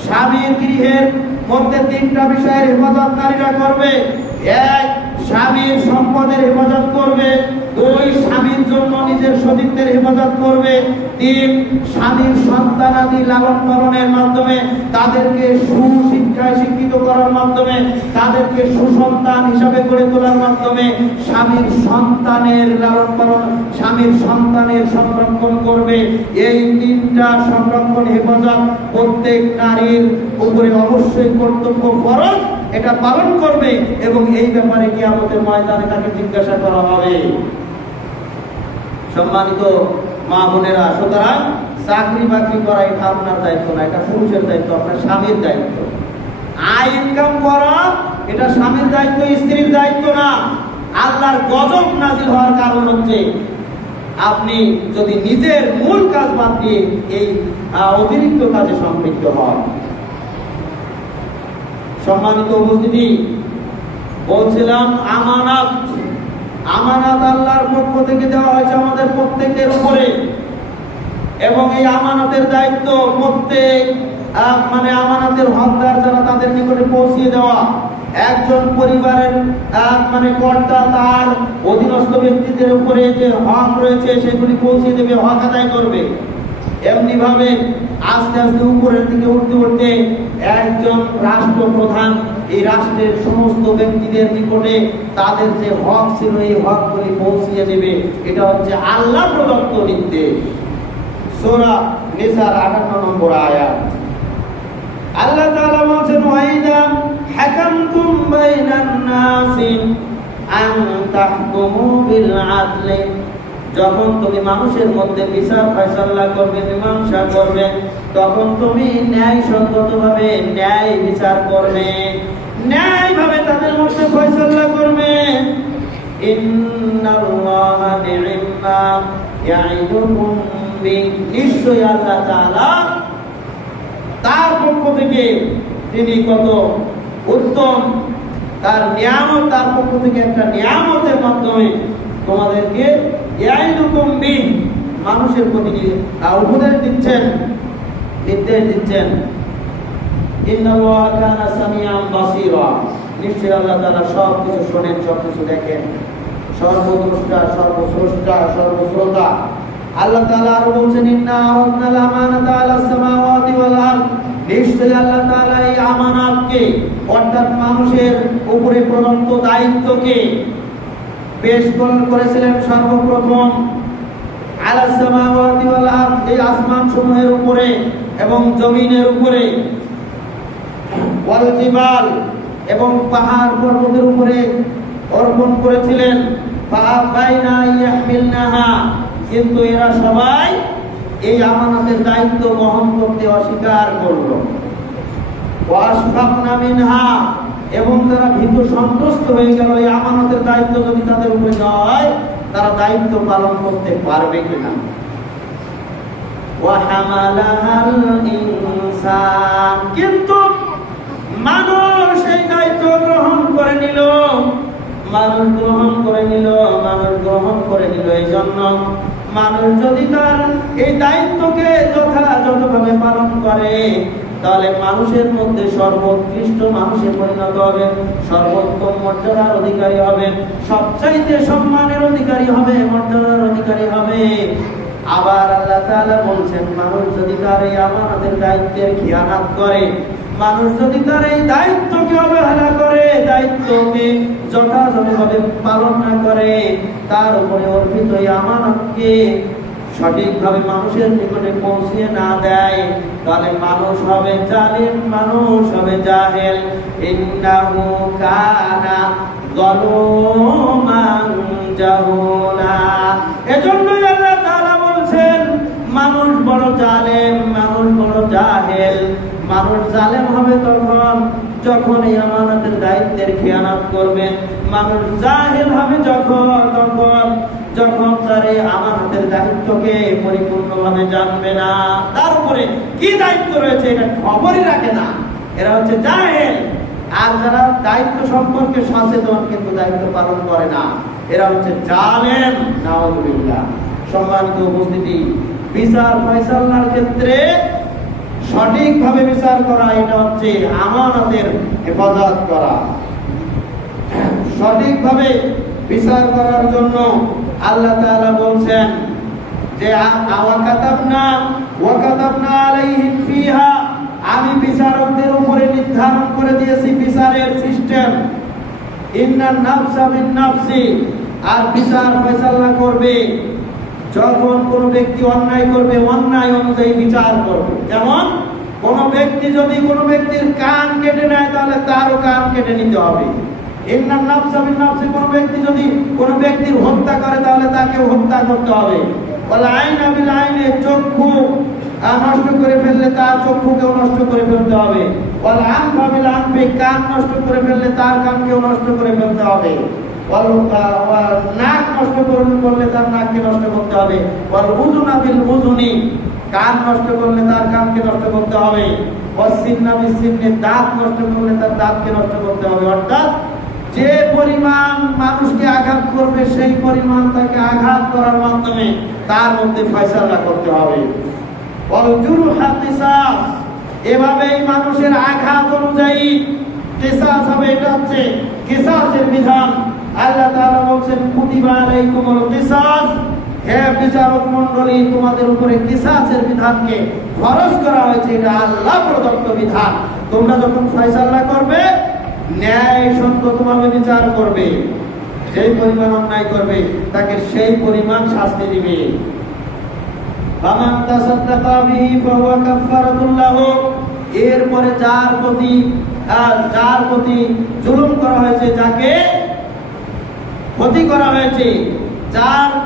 স্বামীর গৃহের মধ্যে তিনটা বিষয়ের হেফাজত নারীরা করবে। এক, স্বামীর সম্পদের হেফাজত করবে। দুই, স্বামীর জন্য নিজের সতীত্বের হেফাজত করবে। তিন, স্বামীর সন্তানাদি লালন পালনের মাধ্যমে, তাদেরকে সুশিক্ষায় শিক্ষিত করার মাধ্যমে, তাদেরকে সুসন্তান হিসাবে গড়ে তোলার মাধ্যমে স্বামীর সন্তানের লালন পালন, স্বামীর সন্তানের সংরক্ষণ করবে। এই তিনটা সংরক্ষণ হেফাজত প্রত্যেক নারীর উপরে অবশ্যই কর্তব্য, ফরজ, এটা পালন করবে। এবং এই ব্যাপারে কিয়ামতের ময়দানে তাকে জিজ্ঞাসা করা হবে। সম্মানিত মা বোনেরা, সুতরাং চাকরি বাকরি করা এটা আপনার দায়িত্ব না, এটা পুরুষের দায়িত্ব, আপনার স্বামীর দায়িত্ব। আয় ইনকাম করা এটা স্বামীর দায়িত্ব, স্ত্রীর দায়িত্ব না। আল্লাহর গজব নাজিল হওয়ার কারণ হচ্ছে আপনি যদি নিজের মূল কাজ বাদ দিয়ে এই অতিরিক্ত কাজে সম্পৃক্ত হন। সম্মানিত উপস্থিতি, বলছিলাম আমানত। আমানত আল্লাহর পক্ষ থেকে দেওয়া হয়েছে আমাদের প্রত্যেকের উপরে, এবং এই আমানতের দায়িত্ব প্রত্যেক আমানতের হকদার যারা, তাদের নিকটে পৌঁছিয়ে দেওয়া। একজন পরিবারের কর্তা তার অধীনস্থ ব্যক্তিদের উপরে যে হক রয়েছে সেগুলি পৌঁছে দেবে, হক আদায় করবে। এমনি ভাবে আস্তে আস্তে উপরের দিকে উঠতে উঠতে একজন রাষ্ট্রপ্রধান এই রাষ্ট্রের সমস্ত ব্যক্তিদের নিকটে তাদের যে হক ছিল এই হকগুলি পৌঁছিয়ে দেবে। এটা হচ্ছে আল্লাহ প্রদত্ত নির্দেশ। সূরা নিসার 58 নম্বর আয়াত। আল্লাহ তাআলা বলেন ওয়াইদা হাকামতুম বাইনান নাসি আন তাহকুমু বিল আদলি, যখন তুমি মানুষের মধ্যে বিচার ফয়সালা করবে, মীমাংসা করবে, তখন তুমি ন্যায়সঙ্গতভাবে ন্যায় বিচার করবে, ন্যায়ভাবে তাদের মধ্যে ফয়সালা করবে। ইন্নাল্লাহা নি'মা ইয়া'iদুকুম বিহি, নিশ্চয়ই আল্লাহ তাআলা তার পক্ষ থেকে তিনি কত উত্তম, তার নিয়ামত, তার পক্ষ থেকে একটা নিয়ামতের মাধ্যমে তোমাদেরকে ইয়াইদুকুম বিহি, মানুষের প্রতি উপদেশ দিচ্ছেন, নির্দেশ দিচ্ছেন। ইন্নাল্লাহা কানা সামিআন বাসীরা, নিশ্চয়ই আল্লাহ তাআলা সব কিছু শোনেন, সব কিছু দেখেন, সর্বদ্রষ্টা, সর্বস্রষ্টা, সর্বশ্রোতা। আল্লাহ তাআলা আরো বলছেন ইন্না আরাদনাল আমানাতা আলাস সামাওয়াতি ওয়াল আরদ, নিশ্চয়ই আল্লাহ তাআলা এই আমানাতকে, অর্থাৎ মানুষের উপরে প্রদত্ত দায়িত্বকে পেশ করেছিলেন সর্বপ্রথম আলাস সামাওয়াতি ওয়াল আরদ, এই আসমান সমূহের উপরে এবং জমিনের উপরে, ওয়াল জিবাল, এবং পাহাড় পর্বতের উপরে অর্পণ করেছিলেন। ফাআবাইনা ইয়াহমিলনাহা, কিন্তু এরা সবাই এই আমানতের দায়িত্ব বহন করতে অস্বীকার করল। ওয়াশফাকনা মিনহা, এবং তারা ভীত সন্ত্রস্ত হয়ে গেল এই আমানতের দায়িত্ব যদি তাদের উপরে দেওয়া হয় তারা দায়িত্ব পালন করতে পারবে কিনা। কিন্তু মানুষ এই দায়িত্ব গ্রহণ করে নিল, এই জন্য মানুষ যদি তার এই দায়িত্বকে যথাযথভাবে পালন করে তাহলে মানুষের মধ্যে সর্বোৎকৃষ্ট মানুষে পরিণত হবে, সর্বোত্তম মর্যাদার অধিকারী হবে, সবচাইতে সম্মানের অধিকারী হবে, মর্যাদার অধিকারী হবে। আবার আল্লাহ তাআলা বলছেন মানুষ যদি তার এই আমানতের দায়িত্বের খিয়ানাত করে, মানুষ যদি তার এই দায়িত্বকে অবহেলা করে, দায়িত্বকে যথাযথভাবে পালন না করে, তার উপরে অর্পিত এই আমানতকে সঠিকভাবে মানুষের নিকটে পৌঁছে না দেয়, তাহলে মানুষ হবে জালিম, মানুষ হবে জাহেল। ইন্নাহু কানা যালুমান জাহুলা। এজন্যই আল্লাহ তাআলা বলছেন মানুষ বড় জালেম, মানুষ বড় জাহেল। মানুষ জালেম হবে তখন যখন এই আমানতের দায়িত্বের খেয়ানত করবে, মানুষ জাহেল হবে যখন তার এই আমানতের দায়িত্বকে পরিপূর্ণভাবে জানবে না, তার উপরে কি দায়িত্ব রয়েছে এটা খবরই রাখে না, এরা হচ্ছে জাহেল। আর যারা দায়িত্ব সম্পর্কে সচেতন কিন্তু দায়িত্ব পালন করে না, এরা হচ্ছে জালেম। নাউযুবিল্লাহ। সম্মানিত উপস্থিতি, বিচার ফয়সালার ক্ষেত্রে সঠিকভাবে বিচার করা এটা হচ্ছে আমানতের হেফাজত করা। সঠিকভাবে বিচার করার জন্য আল্লাহ তাআলা বলছেন যে ওয়াকাতাবনা আলাইহিম ফিহা, আমি বিচারকদের উপরে নির্ধারণ করে দিয়েছি বিচারের সিস্টেম। ইন্নান নাফসা বিন নাফসি, আর বিচার ফয়সালা করবে যখন কোন ব্যক্তি অন্যায় করবে অন্যায় অনুযায়ী বিচার করবে। যেমন কোন ব্যক্তি যদি কোন ব্যক্তির কান কেটে নেয় তাহলে তারও কান কেটে নিতে হবে। ইন্নান নাফসা বিন নাফসি, কোন ব্যক্তি যদি কোন ব্যক্তির হত্যা করে তাহলে তাকে হত্যা করতে হবে। ওয়াল আইনা বিল আইনে, চক্ষু নষ্ট করে ফেললে তার চক্ষুকেও নষ্ট করে ফেলতে হবে। ওয়াল আনফা বিল আনফি, কান নষ্ট করে ফেললে তার কানকেও নষ্ট করে ফেলতে হবে। নাক নষ্ট করলে তার নাককে নষ্ট করতে হবে। ওয়াল উযুনা বিল উযুনি, কান নষ্ট করলে তার কানকে নষ্ট করতে হবে। ওয়াস সিন্না বিস সিন্নি, দাঁত নষ্ট করলে তার দাঁতকে নষ্ট করতে হবে। অর্থাৎ যে পরিমাণ মানুষকে আঘাত করবে সেই পরিমাণ তাকে আঘাত করার মাধ্যমে তার মধ্যে ফয়সালা করতে হবে। ওয়াল জুরহা কিসাস, এভাবেই মানুষের আঘাত অনুযায়ী কিসাস হবে। এটা হচ্ছে কিসাসের বিধান। আল্লাহ তাআলা বলেন কুতিবা আলাইকুমুল কিসাস, হে বিচারক মণ্ডলী তোমাদের উপরে কিসাসের বিধানকে ফরজ করা হয়েছে, এটা আল্লাহ প্রদত্ত বিধান। তোমরা যখন ফয়সালা করবে ন্যায় সঙ্গতভাবে বিচার করবে, যেই পরিমাণ অন্যায় করবে তাকে সেই পরিমাণ শাস্তি দিবে। ফামান তাসাদ্দাকা বিহি ফাহুয়া কাফারাতুল লাহু, এরপরে যার প্রতি জুলুম করা হয়েছে, যাকে ক্ষতি করা হয়েছে,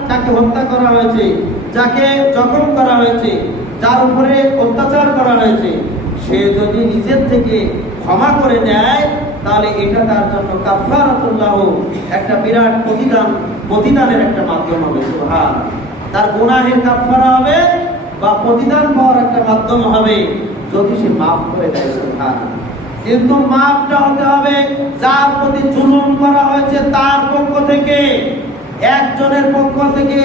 যাকে হত্যা করা হয়েছে, যাকে জখম করা হয়েছে, যার উপরে অত্যাচার করা হয়েছে, সে যদি নিজের থেকে ক্ষমা করে দেয় তাহলে এটা তার জন্য কাফারাতুল লাহু, একটা বিরাট প্রতিদানের একটা মাধ্যম হবে। সুবহান, তার গুনাহের কাফারা হবে বা প্রতিদান পাওয়ার একটা মাধ্যম হবে যদি সে মাফ করে দেয়। সুবহান। কিন্তু মাফটা হতে হবে যার প্রতি জুলুম করা হয়েছে তার পক্ষ থেকে। একজনের পক্ষ থেকে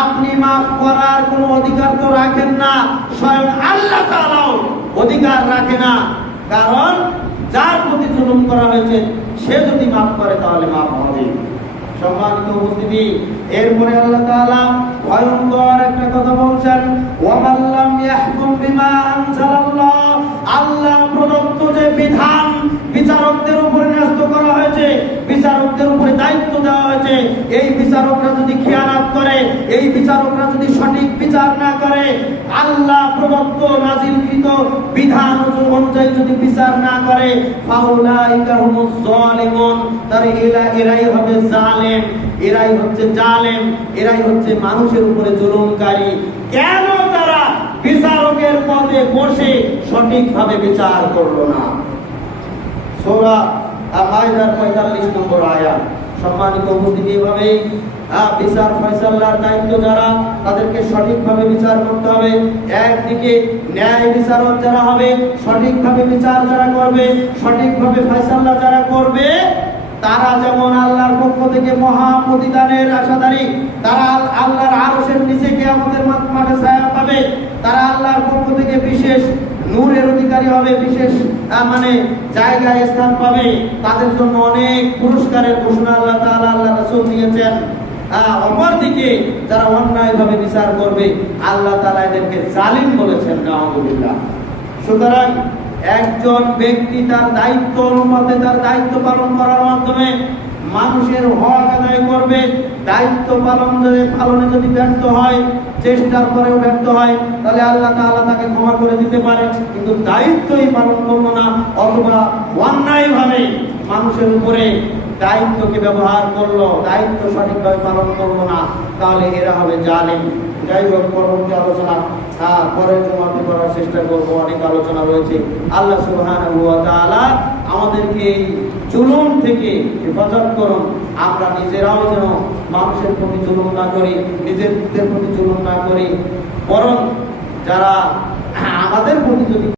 আপনি মাফ করার কোনো অধিকার তো রাখেন না, স্বয়ং আল্লাহ তাআলাও অধিকার রাখে না। কারণ যার প্রতি জুলুম করা হয়েছে সে যদি মাফ করে তাহলে মাফ হবে। সম্মানিত উপস্থিতি, এরপরে আল্লাহ তাআলা ভয়ঙ্কর একটা কথা বলছেন, ওয়া মাল্লাম ইয়াহকুম বিমা আনজালাল্লাহ, আল্লাহ প্রদত্ত যে বিধান বিচারকদের উপরে ন্যস্ত করা হয়েছে, বিচারকদের উপরে দায়িত্ব দেওয়া হয়েছে, এই বিচারকরা যদি খেয়ানত করে, এই বিচারকরা যদি সঠিক বিচার না করে, আল্লাহ প্রদত্ত নাজিলকৃত বিধান অনুযায়ী যদি বিচার না করে, ফাউলাইকা হুমুজ যালিমুন, তারা এরাই হবে জালেম, এরাই হচ্ছে জালেম, এরাই হচ্ছে মানুষের উপরে জুলুমকারী। কেন তারা বিচারকের পদে বসে সঠিকভাবে বিচার করলো না? সূরা মাইদার 45 নম্বর আয়াত। সম্মানিত উপস্থিতি, এভাবেই বিচার ফয়সালার দায়িত্ব যারা, তাদেরকে সঠিকভাবে বিচার করতে হবে। একদিকে ন্যায় বিচারক যারা হবে, সঠিকভাবে বিচার যারা করবে, সঠিকভাবে ফয়সালা যারা করবে, তারা যেমন আল্লাহর পক্ষ থেকে মহা প্রতিদানের আশাদারী, তারা আল্লাহর আরশের নিচে কিয়ামতের মাঠে ছায়া পাবে, তারা আল্লাহর পক্ষ থেকে বিশেষ নূরের অধিকারী হবে, বিশেষ জায়গায় স্থান পাবে। তাদের জন্য অনেক পুরস্কারের ঘোষণা আল্লাহ তাআলা, আল্লাহ রাসূল দিয়েছেন। অপরদিকে যারা অন্যায়ভাবে বিচার করবে, আল্লাহ তাআলা এদেরকে জালিম বলেছেন। নাউযুবিল্লাহ। সুতরাং একজন ব্যক্তি তার দায়িত্ব অনুপাতে তার দায়িত্ব পালন করার মাধ্যমে মানুষের হক আদায় করবে। দায়িত্ব পালনে যদি ব্যর্থ হয়, চেষ্টার পরেও ব্যর্থ হয়, তাহলে আল্লাহ তাআলা তাকে ক্ষমা করে দিতে পারে। কিন্তু দায়িত্বই পালন করলো না, অথবা অন্যায়ভাবে মানুষের উপরে দায়িত্বকে ব্যবহার করলো, দায়িত্ব সঠিকভাবে পালন করলো না, তাহলে এরা হবে জালিম। যাই হোক, পরবর্তী আলোচনা পরের জমাতে করার চেষ্টা করবো। অনেক আলোচনা রয়েছে। আল্লাহ সুবহানাহু ওয়া তাআলা আমাদেরকে এই জুলুম থেকে হেফাজত করুন। আমরা নিজেরাও যেন মানুষের প্রতি জুলুম না করি, নিজেদের প্রতি জুলুম না করি, বরং যারা আমাদের প্রতি যদি